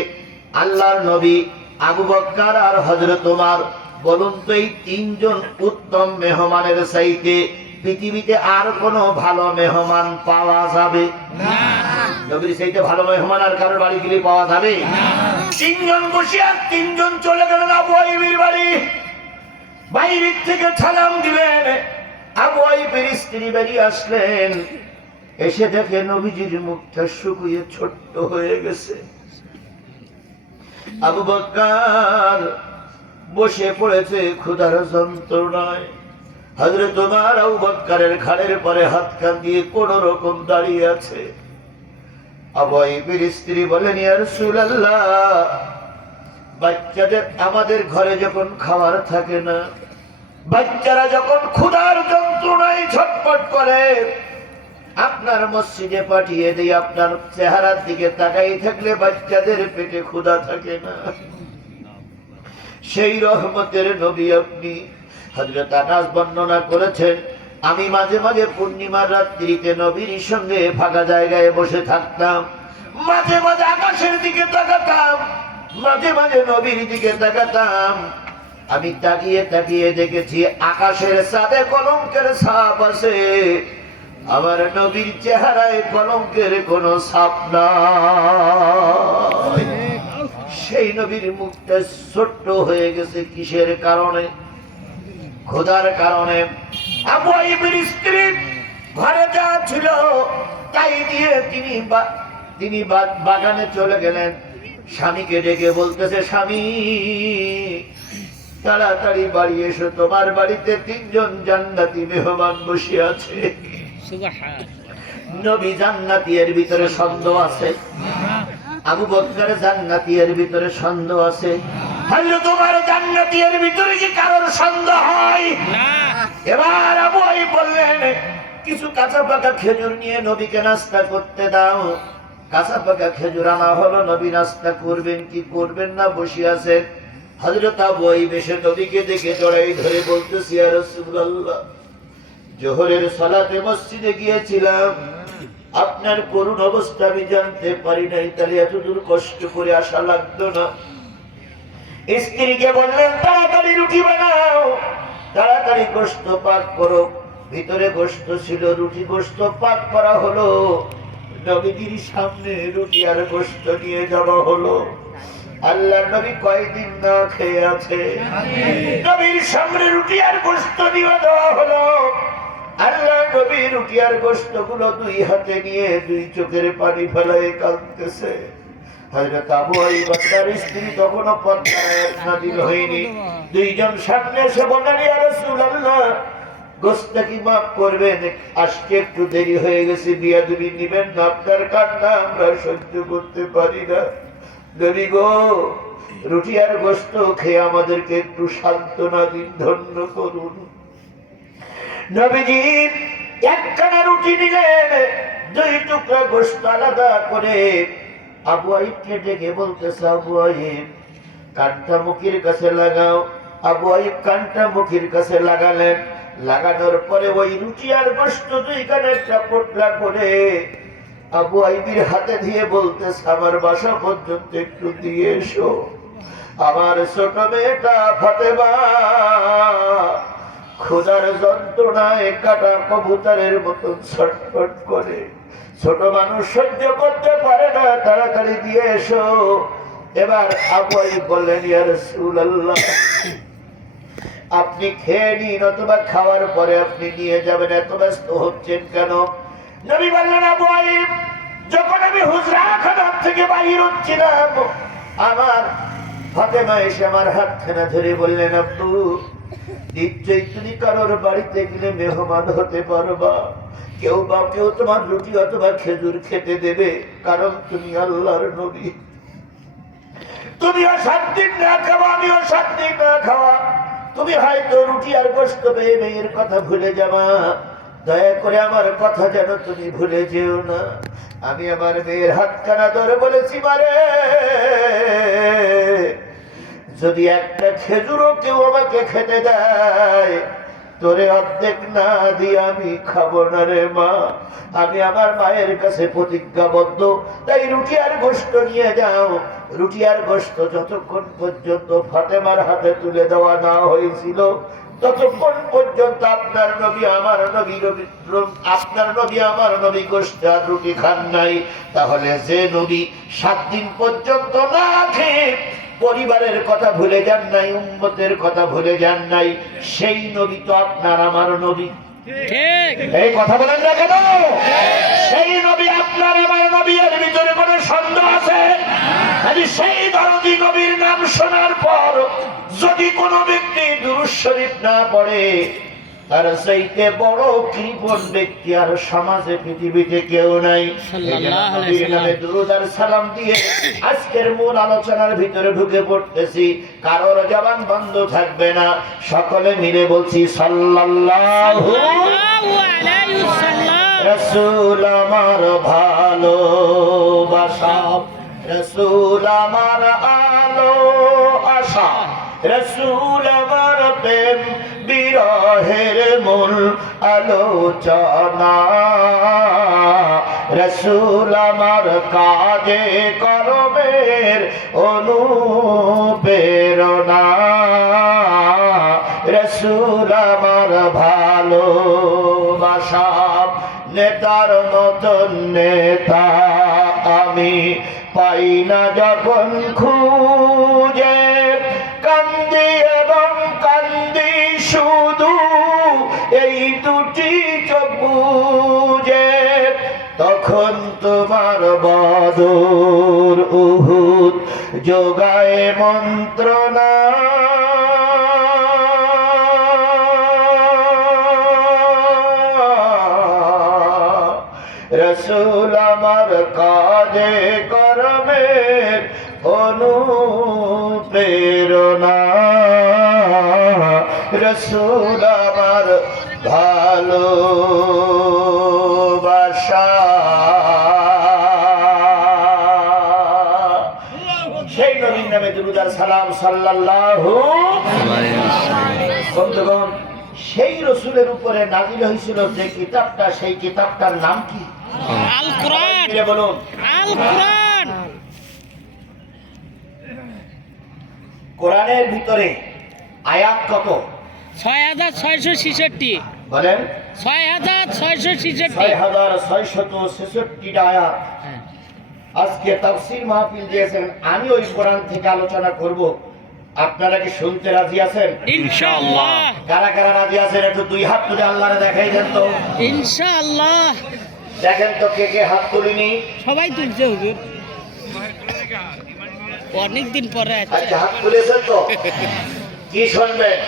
আল্লাহর নবী, আবু বকর আর হযরত ওমর, বলুন তো এই 3 জন উত্তম মেহমানের চাইতে পৃথিবীতে আর কোনো ভালো মেহমান পাওয়া যাবে না? নবীর চাইতে ভালো মেহমান আর কারোর বাড়ি গেলে পাওয়া যাবে না? 3 জন বসে আর 3 জন চলে গেলেন আবু আইয়ুবের বাড়ি। বাইরে থেকে সালাম দিলেন, আবু আইয়ুবের স্ত্রী বেরিয়ে আসলেন। এসে দেখে নবীজির মুখটা শুকিয়ে ছোট্ট হয়ে গেছে। আবু বকর বসে পড়েছে ক্ষুধার যন্ত্রণায়। হযরত ওমর আবু বকরের ঘাড়ের পরে হাত কান দিয়ে কোন রকম দাঁড়িয়ে আছে। আবু আইবের স্ত্রী বলেন, ইয়া রাসূলুল্লাহ, বাচ্চাদের আমাদের ঘরে যখন খাবার থাকে না, বাচ্চারা যখন ক্ষুধার যন্ত্রণায় ছটফট করে, আপনার মসজিদে পাঠিয়ে দেই, আপনার চেহারার দিকে তাকাই থাকলে বাচ্চাদের পেটে ক্ষুধা থাকে না। সেই রহমতের নবী আপনি। হযরত আনাস বর্ণনা করেছেন, আমি মাঝে মাঝে পূর্ণিমার রাত্রিতে নবীর সঙ্গে ফাঁকা জায়গায় বসে থাকতাম, মাঝে মাঝে আকাশের দিকে তাকাতাম, মাঝে মাঝে নবীর দিকে তাকাতাম। আমি তাকিয়ে তাকিয়ে দেখেছি আকাশের চাঁদে কলঙ্কের ছাপ আছে, আমার নবীর চেহারায় কলঙ্কের কোনো ছাপ নাই। সেই নবীর মুখটা ছোট্ট হয়ে গেছে কিসের কারণে? খোদার কারণে। আবু আইবের স্ত্রী ঘরে যা ছিল তাই দিয়ে তিনি বাগানে চলে গেলেন। স্বামীকে ডেকে বলতেছে, স্বামী তাড়াতাড়ি বাড়ি এসো, তোমার বাড়িতে 3 জন জান্নাতি মেহমান বসে আছে। নবী জান্নাতি, এর ভিতরে সন্দেহ আছে? আবু বকর জান্নাতি, এর ভিতরে সন্দেহ আছে? হযরত ওমর জান্নাতি, এর ভিতরে কি কারোর সন্দেহ হয়? এবার আবু আইব বললেন, কিছু কাঁচা পাকা খেজুর নিয়ে নবীকে নাস্তা করতে দাও। কাঁচা পাকা খেজুর আনা হলো। নবী নাস্তা করবেন কি করবেন না বসে আছেন। হযরত আবু আইব এসে নবীকে দেখে জড়াই ধরে বলতেছে, ইয়া রাসূলুল্লাহ, জোহরের সালাতে মসজিদে গিয়েছিলাম, আপনার করুণ অবস্থা আমি জানতে পারি নাই, তাহলে এত দূর কষ্ট করে আসা লাগতো না। স্ত্রীকে বললেন, তাড়াতাড়ি রুটি বানাও, তাড়াতাড়ি গোশত পাক করো। ভিতরে গোশত ছিল, রুটি গোশত পাক করা হলো। নবীজির সামনে রুটি আর গোশত নিয়ে যাওয়া হলো। আল্লাহর নবী কয়দিন না খেয়ে আছে, নবীর সামনে রুটি আর গোশত নিয়ে দেওয়া হলো। আল্লাহ নবী রুটি আর গোশত গুলো 2 হাতে নিয়ে 2 চোখের পানি ফেলায় কাঁদতেছে। হযরত আবু আইব তার স্ত্রী তখনও পর্দায় নাযিল হয়নি। 2 জন সামনে এসে বললেন, ইয়া রাসূলুল্লাহ, গোশত কি মাফ করবেন? আজকে একটু দেরি হয়ে গেছে, বিয়াদবি নিবেন না, আপনার কান্না আমরা সহ্য করতে পারি না। নবী গো, রুটি আর গোশত খেয়ে আমাদেরকে একটু সান্ত্বনা দিন, ধন্য করুন। নবীজি একখানা রুটি নিলেন, 2 টুকরা গোশত আলাদা করে আবু আইবকে ডেকে বলতেছে, আবু আইব, কানটা মুখের কাছে লাগাও। আবু আইব কানটা মুখের কাছে লাগালেন। লাগানোর পরে ওই রুটি আর গোশত 2 খানে একটা পোটলা করে আবু আইবের হাতে দিয়ে বলতেছে, আমার বাসা পর্যন্ত একটু দিয়ে এসো। আমার ছোট মেয়েটা ফাতেমা ক্ষুধার যন্ত্রণায় কাটা কবুতরের মতন ছটফট করে, ছোট মানুষ সহ্য করতে পারে না, তাড়াতাড়ি দিয়ে এসো। এবার আবু আইব বললেন, ইয়া রাসূলুল্লাহ, আপনি খেয়ে নিন, অথবা খাওয়ার পরে আপনি নিয়ে যাবেন, এত ব্যস্ত হচ্ছেন কেন? নবী বললেন, আবু আইব, যখন আমি হুজরাখানা থেকে বাইর হচ্ছিলাম, আমার ফাতেমা এসে আমার হাতখানা ধরে বললেন, আব্বু, নিশ্চয়ই তুমি কারোর বাড়িতে গেলে মেহমান হতে পারবা, কেউ তোমার রুটি অথবা খেজুর খেতে দেবে, কারণ তুমি আল্লাহর নবী। তুমিও 7 দিন না খাওয়া, আমিও 7 দিন না খাওয়া, তুমি হয়তো রুটি আর গোশত পেয়ে মেয়ের কথা ভুলে যাবা। দয়া করে আমার কথা যেন তুমি ভুলে যেও না। আমি আমার মেয়ের হাতখানা ধরে বলেছি, মারে, যদি একটা খেজুরও কেউ আমাকে খেতে দেয়, তোরে অর্ধেক না দিয়ে আমি খাবো না রে মা। আমি আমার মায়ের কাছে প্রতিজ্ঞাবদ্ধ, তাই রুটি আর গোশত নিয়ে যাও। রুটি আর গোশত যতক্ষণ পর্যন্ত ফাতেমার হাতে তুলে দেওয়া না হয়েছিল, ততক্ষণ পর্যন্ত আপনার নবী আমার নবী গোশত আর রুটি খান নাই। তাহলে যে নবী 7 দিন পর্যন্ত না খেয়ে পরিবারের কথা ভুলে যান নাই, উম্মতের কথা ভুলে যান নাই, সেই নবী তো আপনার আমার নবী। ঠিক এই কথা বলেন না কেন? সেই নবী আপনার আমার নবী, এর ভিতরে কোনো সন্দেহ আছে? আমি সেই দরদি নবীর নাম শোনার পর যদি কোনো ব্যক্তি দুরূদ শরীফ না পড়ে, তার চাইতে বড় কৃপণ ব্যক্তি আর সমাজে পৃথিবীতে কেউ নাই। সাল্লাল্লাহু আলাইহি নবীর নামে দুরূদ আর সালাম দিয়ে আজকের মূল আলোচনার ভিতরে ঢুকে পড়তেছি। কারোর জবান বন্ধ থাকবে না, সকলে মিলে বলছি সাল্লাল্লাহু আলাইহি ওয়াসাল্লাম। রাসূল আমার ভালোবাসা, রাসূল আমার আলো আশা, রাসূল আমার প্রেম বিরহের মূল আলোচনা, রাসূল আমার কাজে কর্মের অনুপ্রেরণা, রাসূল আমার ভালোবাসা। নেতার মতন নেতা আমি পাই না যখন খুঁজে, কান্দি এবং কান্দি শুধু এই দুটি চোখ বুজে, তখন তোমার বদর উহুদ যোগায় মন্ত্রণা, রাসূল আমার কাজে কর্মের অনুপ্রেরণা, রাসূল আমার ভালোবাসা। সেই নবীর নামে দুরূদ আর সালাম সাল্লাল্লাহু আলাইহি ওয়াসাল্লাম। বন্ধুগণ, সেই রসুলের উপরে নাজিল হয়েছিল যে কিতাবটা, সেই কিতাবটার নাম কি? আল কোরআন। বলুন। আল কোরআন। কোরআনের ভিতরে আয়াত কত? 6666। বলেন। 6666। 6666টা আয়াত। আজকে তাফসীর মাহফিল দিয়েছেন, আমি ওই কোরআন থেকে আলোচনা করব। আপনারা কি শুনতে রাজি আছেন? ইনশাআল্লাহ। কারা কারা রাজি আছেন একটু দুই হাত তুলে আল্লাহরে দেখাই দেন তো। ইনশাআল্লাহ। দেখেন তো কে কে হাত তুলিনি। সবাই তুলছে হুজুর, অনেকদিন পরে আচ্ছা, হাত তুলেছেন তো? কি শুনবেন?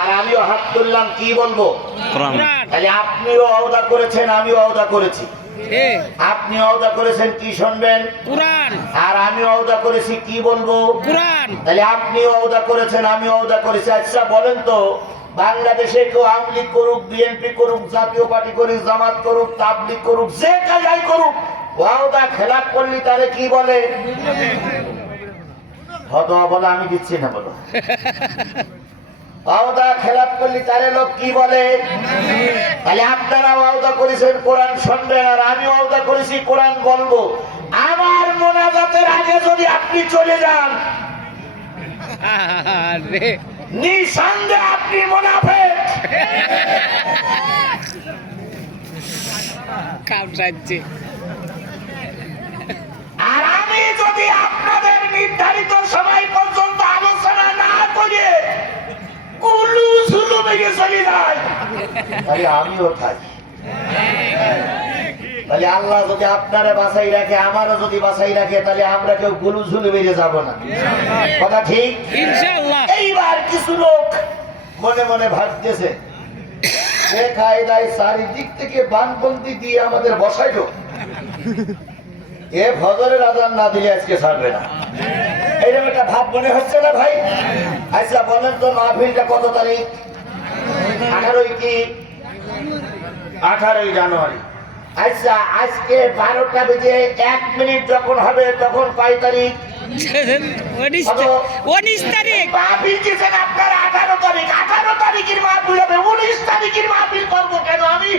আর আমিও হাত তুললাম, কি বলবো? কোরআন। তাহলে আপনিও ওয়াদা করেছেন, আমিও ওয়াদা করেছি। আপনি ওয়াদা করেছেন কি শুনবেন? কোরআন। আর আমি ওয়াদা করেছি কি বলবো? কোরআন। তাহলে আপনি ওয়াদা করেছেন, আমি ওয়াদা করেছি। আচ্ছা বলেন তো, বাংলাদেশে কেউ আওয়ামী লীগ করুক, বিএনপি করুক, জাতীয় পার্টি করুক, জামাত করুক, তাবলীগ করুক, যে কাজাই করুক, ওয়াদা খেলাপ করলি তারে কি বলে? ফতোয়া বলে আমি দিচ্ছি না, বলো। ওয়াদা খেলাপ করলি তারে লোক কি বলে? তাহলে আপনারা ওয়াদা করেছেন কোরআন শুনবেন, আর আমি ওয়াদা করেছি কোরআন বলবো। আমার মোনাজাতের আগে যদি আপনি চলে যান, নিঃসন্দেহে আপনি মুনাফিক। আর আমি যদি আপনাদের নির্ধারিত সময় পর্যন্ত আলোচনা না করে কুলু ঝুলু ভেঙে চলে যাই, তাহলে আমিও থাকি। তাহলে আল্লাহ যদি আপনারে বাঁচাই রাখে, আমারও যদি বাঁচাই রাখে, তাহলে আমরা কেউ গুলু ঝুলু বেরিয়ে যাব না। কথা ঠিক? ইনশাআল্লাহ। এইবার কিছু লোক মনে মনে ভাবতেছে, বেকায়দায় চারিদিক থেকে বানবন্দি দিয়ে আমাদের বসাইলো, এ ফজরের আজান না দিলে আজকে ছাড়বে না। এইরকম একটা ভাব মনে হচ্ছে না ভাই? আচ্ছা বলেন তো, মাহফিলটা কত তারিখ? 18 কি? 18 জানুয়ারি। আচ্ছা, আজকে 12টা বেজে 1 মিনিট যখন হবে, তখন কয় তারিখ? 19 তারিখ। মাহফিল দিয়েছেন আপনারা 18 তারিখ। 18 তারিখের মাহফিল হবে, 19 তারিখের মাহফিল করবো কেন আমি?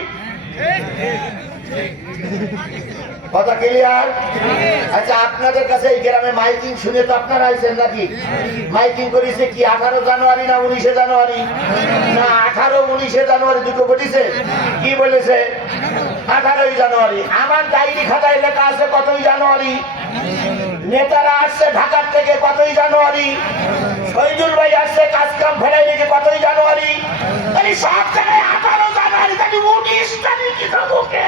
কথা ক্লিয়ার? আচ্ছা, আপনাদের কাছে এই গ্রামে মাইকিং শুনে তো আপনারা আইছেন নাকি? মাইকিং করেছে কি 18 জানুয়ারি না 19 জানুয়ারি? না, 18 19 জানুয়ারি দুটো বলেছে। কি বলেছে? 18 জানুয়ারি। আমার ডায়েরি খাতায় লেখা আছে কতই জানুয়ারি। নেতারা আসছে ঢাকার থেকে, কতই জানুয়ারি। শহীদুল ভাই আসছে কাজকা ইসলাম ফেরাই রেখে কতই জানুয়ারি, তাহলে সব জায়গায় 18 জানুয়ারি, তাহলে 19 তারিখে যাবো কে?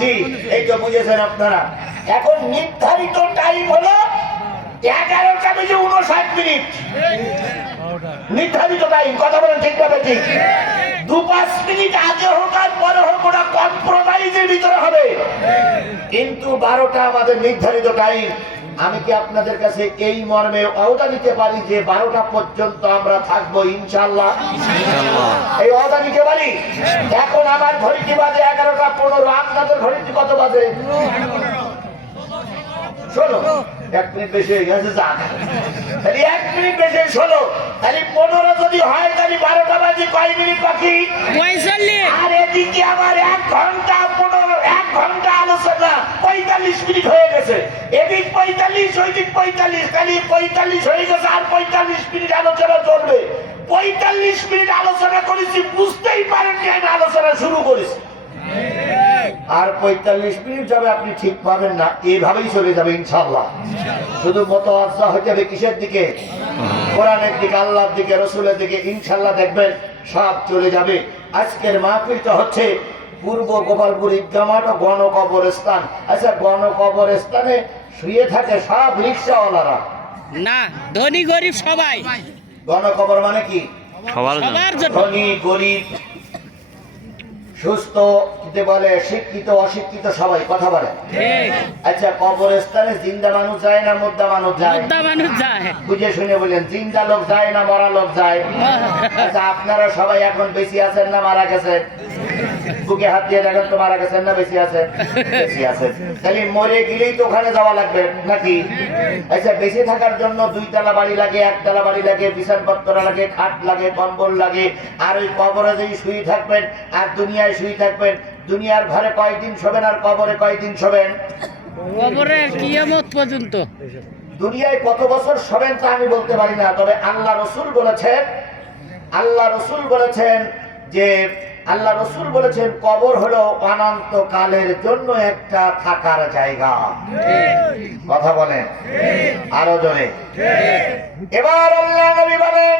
জি, এই তো বুঝেছেন আপনারা। এখন নির্ধারিত টাইম হলো 11টা বেজে 59 মিনিট। নির্ধারিত টাইম, কথা বলেন ঠিক না ঠিক? 2-5 মিনিট আগে হোক আর পরে হোক, ওটা কম্প্রোমাইজের ভিতরে হবে, কিন্তু 12টা আমাদের নির্ধারিত টাইম। আমি কি আপনাদের কাছে এই মর্মে ওয়াদা দিতে পারি যে 12টা পর্যন্ত আমরা থাকবো ইনশাআল্লাহ? এই ওয়াদা দিতে পারি। এখন আমার ঘড়িটি বাজে 11টা 15, আপনাদের ঘড়িটি কত বাজে? শোনো, 1 মিনিট বেশি হয়ে গেছে, যাক, তাহলে 1 মিনিট বেশি 16, তাহলে 15 যদি হয়, তাহলে 12টা বাজে কয় মিনিট বাকি? 45। আর এদিকে আমার 1 ঘন্টা 45 মিনিট হয়ে গেছে। এদিক 45, ওইদিক 45, তাহলে 45 হয়ে গেছে, আর 45 মিনিট আলোচনা চলবে। 45 মিনিট আলোচনা করেছি, বুঝতেই পারেননি আমি আলোচনা শুরু করেছি। আর 45 মিনিট যাবে, আপনি ঠিক পাবেন না, এভাবেই চলে যাবে ইনশাআল্লাহ। শুধু মতওয়াজ্জা হতে হবে কিসের দিকে? কোরআনের দিকে, আল্লাহর দিকে, রসুলের দিকে। ইনশাআল্লাহ দেখবেন সব চলে যাবে। আজকের মাহফিলটা হচ্ছে পূর্ব গোপালপুর ঈদগাহ মাঠ ও গণকবরস্থান। আচ্ছা, গণকবরস্থানে শুয়ে থাকে সব রিক্সাওয়ালারা না, ধনী গরিব সবাই। গণকবর মানে কি? সবার জন্য। ধনী গরিব, সুস্থ, কি বলে, শিক্ষিত অশিক্ষিত, সবাই কথা বলে। ঠিক। আচ্ছা, কবরস্থানে জিন্দা মানুষ যায় না মুর্দা মানুষ যায়? মুদ্দা মানুষ যায়। বুঝে শুনে বললেন, জিন্দা লোক যায় না মরা লোক যায়? আচ্ছা, আপনারা সবাই এখন বেশি আছেন না মারা গেছেন? বুকে হাত দিয়ে দেখেন তো, মারা গেছেন না বেশি আছেন? বেশি আছেন। তাহলে মরে গেলেই তো ওখানে যাওয়া লাগবে নাকি? আচ্ছা, বেঁচে থাকার জন্য 2 তলা বাড়ি লাগে, 1 তলা বাড়ি লাগে, বিছানাপত্র লাগে, খাট লাগে, কম্বল লাগে। আর ওই কবরে যদি শুয়ে থাকবেন আর দুনিয়ায় শুয়ে থাকবেন, দুনিয়ার ঘরে কয়দিন শোবেন আর কবরে কয়দিন শোবেন? কবরের কিয়ামত পর্যন্ত। দুনিয়ায় কত বছর শোবেন তা আমি বলতে পারি না, তবে আল্লাহ রসুল বলেছেন কবর হলো অনন্তকালের জন্য একটা থাকার জায়গা। কথা বলেন আরো জোরে। এবার আল্লাহ নবী বলেন,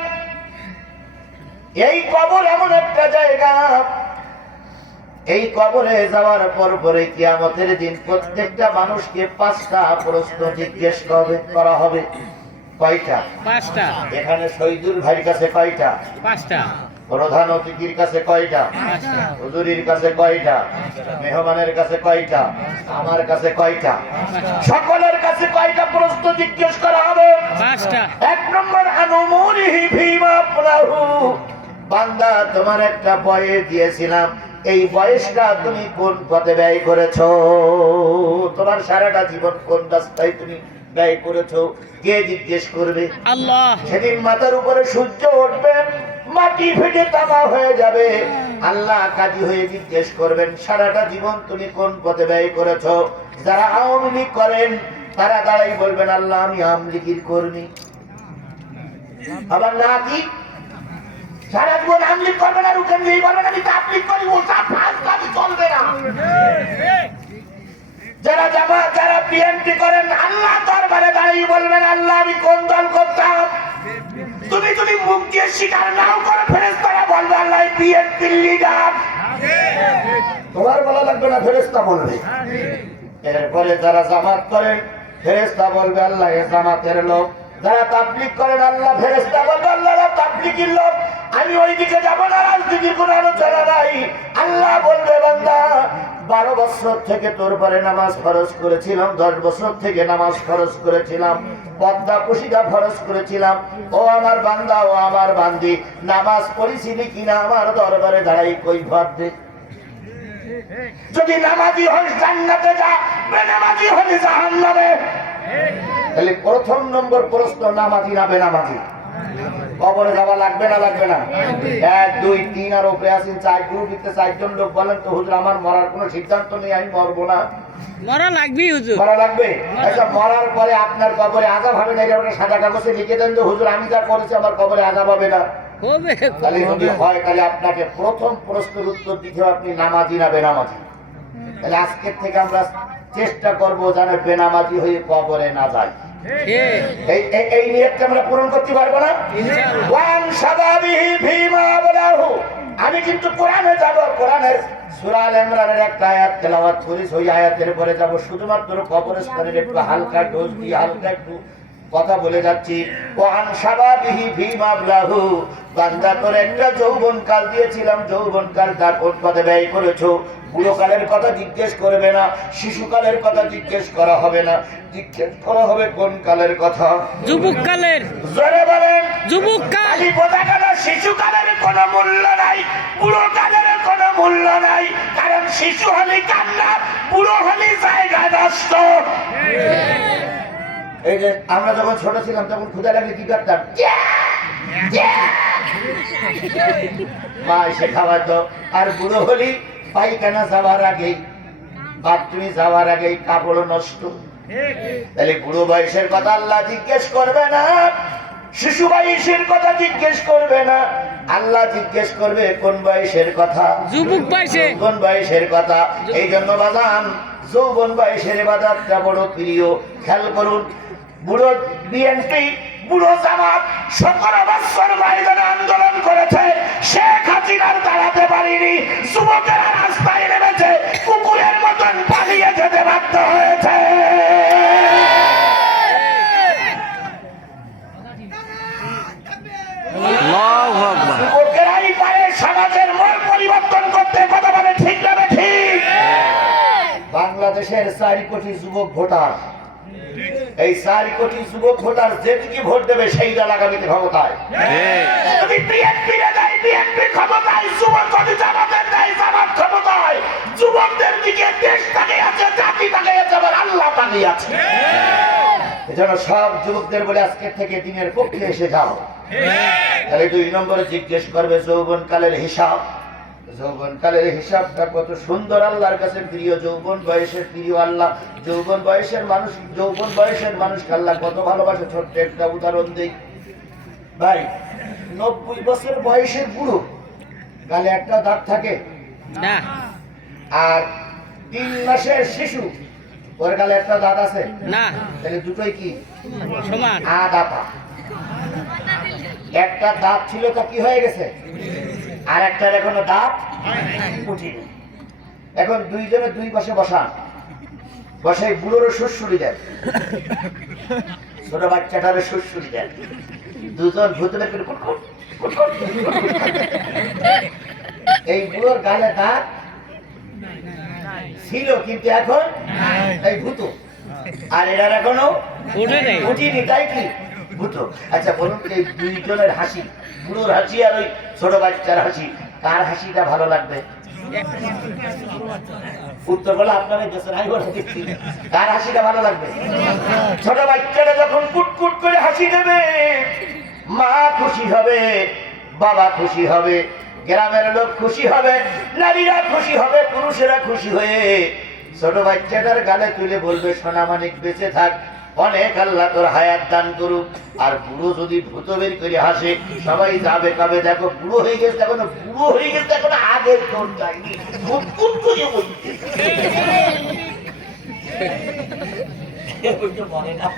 এই কবর এমন একটা জায়গা, এই কবরে যাওয়ার পরে কিয়ামতের দিন প্রত্যেকটা মানুষকে 5টা প্রশ্ন জিজ্ঞেস করা হবে। কয়টা? 5টা। এখানে শহীদুল ভাইয়ের কাছে কয়টা? 5টা। প্রধান অতিথির কাছে কয়টা? 5টা। হুজুরির কাছে কয়টা? মেহমানের কাছে কয়টা? আমার কাছে কয়টা? সকলের কাছে কয়টা প্রশ্ন জিজ্ঞেস করা হবে? 5টা। 1 নম্বর, আনুমুরিহি ফীমা আফনাহু। বান্দা, তোমার একটা বয়স দিয়েছিলাম, এই বয়সটা তুমি কোন পথে ব্যয় করেছো? তোমার সারাটা জীবন কোন রাস্তায় তুমি ব্যয় করেছো? কে জিজ্ঞেস করবে? আল্লাহ। সেদিন মাথার উপরে সূর্য উঠবে, মাটি ফেটে তামা হয়ে যাবে, আল্লাহ কাজী হয়ে জিজ্ঞেস করবেন, সারাটা জীবন তুমি কোন পথে ব্যয় করেছো? যারা আওয়ামী লীগ করেন তারা দাঁড়াই বলবেন, আল্লাহ আমি আওয়ামী লীগের কর্মী। আবার না কি সারা জীবন আওয়ামী লীগ করবেন আর উঠেন দিয়ে বলবেন আমি তাবলীগ করি, ওটা ফাঁসবাদী চলবে না। যারা জামাত, যারা বিএনপি করেন, আল্লাহ দরবারে দাঁড়িয়ে বলবেন, আল্লাহ আমি কোন দল করতাম? তুমি যদি মুখ দিয়ে স্বীকার নাও করে, ফেরেশতারা বলবে আল্লাহ বিএনপি লিডার। তোমার বলা লাগবে না, ফেরেশতা বলবে। এরপরে যারা জামাত করেন, ফেরেশতা বলবে আল্লাহ এ জামাতের লোক। যারা তাবলীগ করেন, আল্লাহ ফেরেশতা বলবে আল্লাহ তাবলীগের লোক। আমি ওইদিকে যাবো না, রাজনীতির কোনো আলোচনা নাই। আল্লাহ বলবে, বান্দা 12 বছর থেকে তোর পরে নামাজ ফরজ করেছিলাম, 10 বছর থেকে নামাজ ফরজ করেছিলাম, পর্দা পুশিদা ফরজ করেছিলাম, ও আমার বান্দা, ও আমার বান্দি, নামাজ পড়েছিলি কিনা আমার দরবারে দাঁড়াই কৈফিয়ত দে। যদি নামাজি হস জান্নাতে যা, বেনামাজি হলে জাহান্নামে। তাহলে 1 নম্বর প্রশ্ন, নামাজি না বেনামাজি? কবরে যাওয়া লাগবে না লাগবে না? 1 2 3 আর উপরে আছেন 4 গ্রুপে 4 জন লোক বলেন তো, হুজুর আমার মরার কোনো সিদ্ধান্ত নেই, আমি মরবো না। মরা লাগবে হুজুর। মরা লাগবে। আচ্ছা, মরার পরে আপনার কবরে আযাব হবে না, এটা সাদা কাগজে লিখে দেন তো, হুজুর আমি যা করেছি আমার কবরে আযাব হবে না। হবে। তাহলে যদি হয়, তাহলে আপনাকে প্রথম প্রশ্নের উত্তর দিতে হবে আপনি নামাজি না বেনামাজি। তাহলে আজকের থেকে আমরা চেষ্টা করবো যেন বেনামাজি হয়ে কবরে না যায়। এই নিয়তটা আমরা পূরণ করতে পারবো না। ইনশাআল্লাহ। ওয়ান শাবাবিহি ফীমা বলাহু, আমি কিন্তু কোরআনে যাব, কোরআনের সূরা আল ইমরানের একটা আয়াত তেলাওয়াত করি, ওই আয়াতের পরে যাব। শুধুমাত্র কবরস্থানের একটু হালকা ডোজ দিয়ে হালকা একটু কথা বলে যাচ্ছি। ওয়ান শাবাবিহি ফীমা বলাহু, বান্দা তোর একটা যৌবন কাল দিয়েছিলাম, যৌবন কালটা কোন পথে ব্যয় করেছো? বুড়োকালের কথা জিজ্ঞেস করবে না, শিশুকালের কথা জিজ্ঞেস করা হবে না, জিজ্ঞেস করা হবে কোন কালের কথা? যুবক কালের। জোরে বলেন। যুবক কাল। খালি বোঝা গেল শিশুকালের কোনো মূল্য নাই, বুড়ো কালের কোনো মূল্য নাই, কারণ শিশু হলে কান্না, বুড়ো হলে জায়গা নষ্ট। এই যে আমরা যখন ছোট ছিলাম তখন ক্ষুধা লাগলে কি করতাম? মা এসে খাওয়াতো। আর বুড়ো হলি পায়খানা যাওয়ার আগেই, বাথরুমে যাওয়ার আগেই কাপড় নষ্ট। তাহলে বুড়ো বয়সের কথা আল্লাহ জিজ্ঞেস করবে না, শিশু বয়সের কথা জিজ্ঞেস করবে না, আল্লাহ জিজ্ঞেস করবে কোন বয়সের কথা? যুবক বয়সে। কোন বয়সের কথা? এই জন্য বাজান যৌবন বয়সের ইবাদতটা বড় প্রিয়। খেয়াল করুন, বুড়ো বিএনপি, বুড়ো জামাত 17 বছর ময়দানে আন্দোলন করেছে, শেখ হাসিনার দাঁড়াতে পারেনি, যুবকেরা রাস্তায় নেমেছে, কুকুরের মতন পালিয়ে যেতে বাধ্য হয়েছে। আল্লাহু আকবার। যুবকেরাই পারে সমাজের মূল পরিবর্তন করতে, কথা বলে ঠিক না ঠিক? বাংলাদেশের 4 কোটি যুবক ভোটার, এই 4 কোটি যুবক ভোটার যেদিকে ভোট দেবে সেইটা আগামীতে ক্ষমতায়। যদি বিএনপি দেয় বিএনপি ক্ষমতায়, যুবক যদি জামাতের দেয় জামাত ক্ষমতায়। যুবকদের দিকে দেশ তাকিয়ে আছে, জাতি তাকিয়ে আছে, আবার আল্লাহ তাকিয়ে আছে। এজন্য সব যুবকদের বলে আজকে থেকে দিনের পক্ষে এসে যাও। তাহলে 2 নম্বরে জিজ্ঞেস করবে যৌবন কালের হিসাব। যৌবন কালের হিসাবটা কত সুন্দর, আল্লাহর কাছে প্রিয়। যৌবন বয়সের প্রিয় আল্লাহ, যৌবন বয়সের মানুষ, যৌবন বয়সের মানুষকে আল্লাহ কত ভালোবাসে। ছোট্ট একটা উদাহরণ দিই ভাই, 90 বছর বয়সের বুড়ো গালে একটা দাঁত থাকে, না। আর 3 মাসের শিশু ওর গালে একটা দাঁত আছে না। তাহলে দুটোই কি সমান। আদাপা? একটা দাঁত ছিল তা কি হয়ে গেছে, আর একটার এখনো দাঁত উঠিনি। এখন দুইজনে 2 পাশে বসান, বসাই বুড়োরও সুরসুরি দেন, ছোট বাচ্চাটারও সুরসুরি দেন, দুজন ভূতলে করে কুটকুট কুটকুট কুটকুট। এই বুড়োর গালে দাঁত ছিল কিন্তু এখন এই ভূত, আর এটার এখনো ওঠে নাই। উঠিনি, তাই কি ভূত? আচ্ছা বলুন, এই 2 জনের হাসি, বুড়োর হাসি আর ওই ছোট বাচ্চার হাসি, কার হাসিটা ভালো লাগবে? উত্তর বলে আপনারা দেশের আই বলে দেখছি, কার হাসিটা ভালো লাগবে? ছোট বাচ্চারা যখন কুটকুট করে হাসি দেবে, মা খুশি হবে, বাবা খুশি হবে, গ্রামের লোক খুশি হবে, নারীরা খুশি হবে, পুরুষেরা খুশি হয়ে ছোট বাচ্চাটার গালে তুলে বলবে সোনামানিক বেঁচে থাক, অনেক আল্লাহ তোর হায়াত দান করুক। আর বুড়ো যদি ভূত বের করে হাসে, সবাই যাবে কবে, দেখো বুড়ো হয়ে গেছে, এখন বুড়ো হয়ে গেছে, এখন আগে তোর যায়নি, কুটকুট করে বলছে। বলে না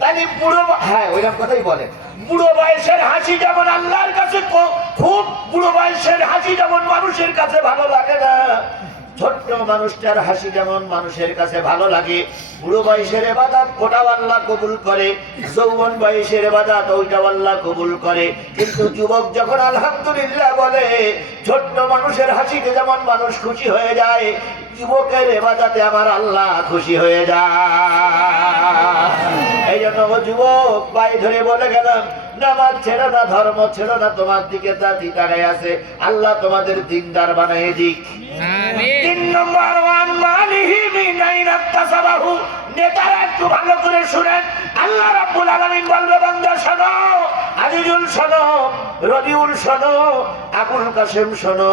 তাহলে বুড়ো, হ্যাঁ ওইরকম কথাই বলে। বুড়ো বয়সের হাসি যেমন আল্লাহর কাছে খুব, বুড়ো বয়সের হাসি যেমন মানুষের কাছে ভালো লাগে না, ছোট্ট মানুষটার হাসি যেমন মানুষের কাছে ভালো লাগে। বুড়ো বয়সের ইবাদত ওটাও আল্লাহ কবুল করে, যৌবন বয়সের ইবাদত ওইটাও আল্লাহ কবুল করে। কিন্তু যুবক যখন আলহামদুলিল্লাহ বলে, ছোট্ট মানুষের হাসিতে যেমন মানুষ খুশি হয়ে যায়, যুবকের ইবাদতে আমার আল্লাহ খুশি হয়ে যায়। এই জন্য যুবক পায়ে ধরে বলে গেলাম, নামাজ ছেড়ো না, ধর্ম ছেড়ো না, তোমার দিকে জাতি তাকায় আছে, আল্লাহ তোমাদের দিনদার বানিয়ে দিক। আমিন। 3 নম্বর, ওয়ান মালিহি মিন আইনা তাসাবাহু। নেতারা একটু ভালো করে শুনেন, আল্লাহ রাব্বুল আলামিন বলবে, বান্দা শোনো, আজিজুল শোনো, রবিউল শোনো, আবুল কাসেম শোনো,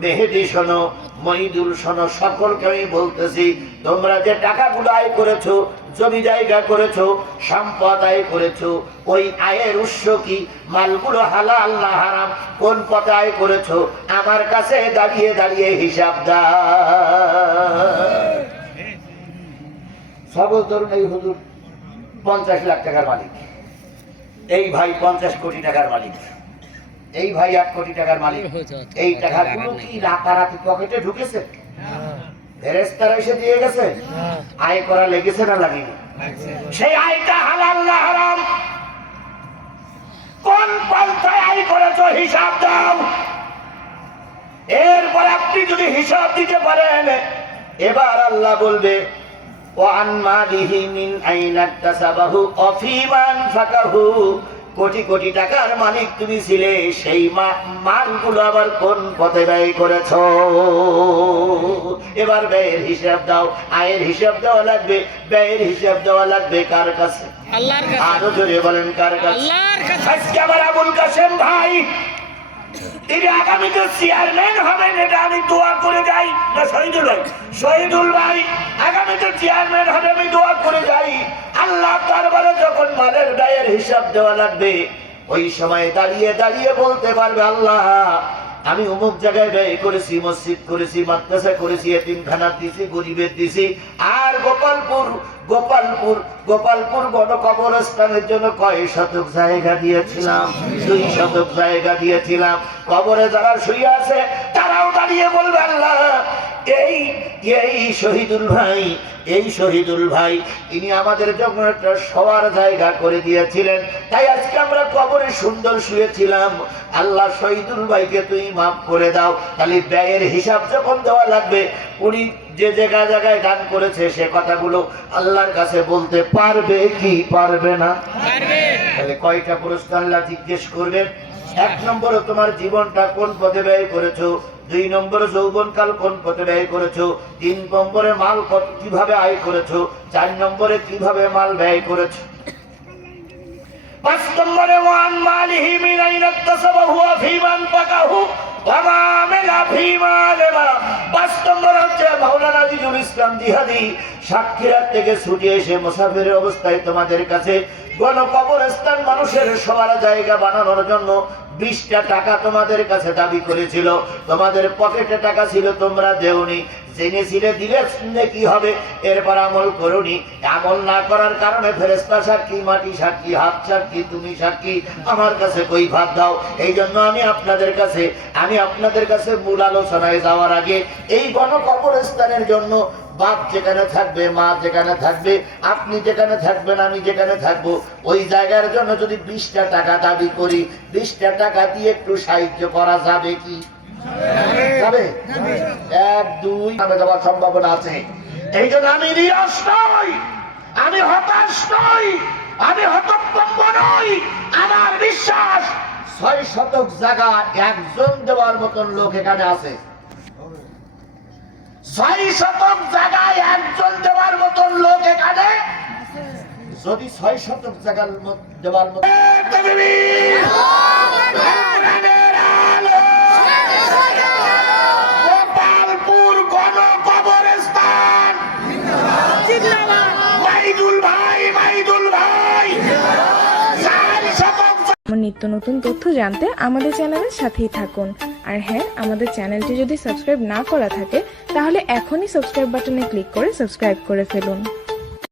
মেহেদি শোনো, মহিদুল শোনো, সকলকে আমি বলতেছি, তোমরা যে টাকাগুলো আয় করেছো, জমি জায়গা করেছো, সম্পদ আয় করেছো, ওই আয়ের উৎস কি, মালগুলো হালাল না হারাম, কোন পথে আয় করেছো, আমার কাছে দাঁড়িয়ে দাঁড়িয়ে হিসাব দাও। সাপোজ ধরুন এই হুজুর 50 লাখ টাকার মালিক, এই ভাই 50 কোটি টাকার মালিক, এই ভাই 1 কোটি টাকার মালিক। এই টাকাগুলো কি রাতারাতি পকেটে ঢুকেছে? ফেরেশতারা এসে দিয়ে গেছে? আয় করা লেগেছে না লাগেনি? সেই আয়টা হালাল না হারাম? কোন পন্থায় আয় করেছো হিসাব দাও। এরপর আপনি যদি হিসাব দিতে পারেন, এবার আল্লাহ বলবে ওয়ান মালিহি মিন আইনা তাসাবাহু অফিমান ফাকাহু, কোটি কোটি টাকার মালিক তুমি ছিলে, সেই মালগুলো আবার কোন পথে ব্যয় করেছো? এবার ব্যয়ের হিসাব দাও। আয়ের হিসাব দেওয়া লাগবে, ব্যয়ের হিসাব দেওয়া লাগবে কার কাছে? আল্লাহর কাছে। আরো জোরে বলেন কার কাছে? আল্লাহর কাছে। আজকে আমার আবুল কাসেম ভাই তিনি আগামীতে চেয়ারম্যান হবেন, এটা আমি দোয়া করে যাই। না শহীদুল ভাই, শহীদুল ভাই আগামীতে চেয়ারম্যান হবে, আমি দোয়া করে যাই। আল্লাহ দরবারে যখন মালের ব্যয়ের হিসাব দেওয়া লাগবে, ওই সময় দাঁড়িয়ে দাঁড়িয়ে বলতে পারবে আল্লাহ আমি অমুক জায়গায় ব্যয় করেছি, মসজিদ করেছি, মাদ্রাসা করেছি, এতিমখানা দিছি, গরিবের দিছি। আর গোপালপুর গণকবরস্থানের জন্য কয় শতক জায়গা দিয়েছিলাম? 2 শতক জায়গা দিয়েছিলাম। কবরে যারা শুয়ে আছে তারাও দাঁড়িয়ে বলবে আল্লাহ এই শহীদুল ভাই তিনি আমাদের জন্য একটা শোয়ার জায়গা করে দিয়েছিলেন, তাই আজকে আমরা কবরে সুন্দর শুয়েছিলাম। আল্লাহ শহীদুল ভাইকে তুই মাফ করে দাও। তাহলে ব্যয়ের হিসাব যখন দেওয়া লাগবে, উনি যে জায়গায় দান করেছে সে কথাগুলো আল্লাহর কাছে বলতে পারবে কি পারবে না? পারবে। তাহলে কয়টা প্রশ্ন আল্লাহ জিজ্ঞেস করবেন? 1 নম্বরে তোমার জীবনটা কোন পথে ব্যয় করেছো, 2 নম্বরে যৌবনকাল কোন পথে ব্যয় করেছো, 3 নম্বরে মাল কিভাবে আয় করেছো, 4 নম্বরে কিভাবে মাল ব্যয় করেছো, 5 নম্বরে ওয়ান মালিহি মিন আইনা তাসাবাহু ফিমান ফাকাহু ওয়া মা আমিলা ফিমালেমা। 5 নম্বর হচ্ছে মাওলানা আজিজুল ইসলাম জিহাদি সাক্ষীরাত থেকে ছুটে এসে মুসাফিরের অবস্থায় তোমাদের কাছে গণকবরস্থান মানুষের শোয়ার জায়গা বানানোর জন্য 20টা টাকা তোমাদের কাছে দাবি করেছিল। তোমাদের পকেটে টাকা ছিল, তোমরা দেওনি। জেনেছিলে দিলে শুনলে কি হবে? এরপর আমল করুনি। আমল না করার কারণে ফেরেশতা সাক্ষী, মাটি সাক্ষী, হাত সাক্ষী, তুমি সাক্ষী, আমার কাছে কই ভাত দাও। এই জন্য আমি আপনাদের কাছে মূল আলোচনায় যাওয়ার আগে এই গণকবরস্থানের জন্য বাপ যেখানে থাকবে, মা যেখানে থাকবে, আপনি যেখানে থাকবেন, আমি যেখানে থাকবো, ওই জায়গার জন্য যদি 20টা টাকা দাবি করি, 20টা টাকা দিয়ে একটু সাহায্য করা যাবে কি? যাবে? 1 2 নামে যাওয়ার সম্ভাবনা আছে। এই জন্য আমি নিরাশ নই, আমি হতাশ নই, আমি হতভম্ব নই। আমার বিশ্বাস 6 শতক জায়গা একজন দেওয়ার মতন লোক এখানে আছে। 6 শতক জায়গায় একজন দেওয়ার মতন লোক এখানে, যদি 6 শতক জায়গা দেওয়ার মতন গোপালপুর গণকবরস্থান মাইদুল ভাই 4 শতক। আমার নিত্য নতুন তথ্য জানতে আমাদের চ্যানেলের সাথেই থাকুন। আর হ্যাঁ, আমাদের চ্যানেলটি যদি সাবস্ক্রাইব না করা থাকে তাহলে এখনই সাবস্ক্রাইব বাটনে ক্লিক করে সাবস্ক্রাইব করে ফেলুন।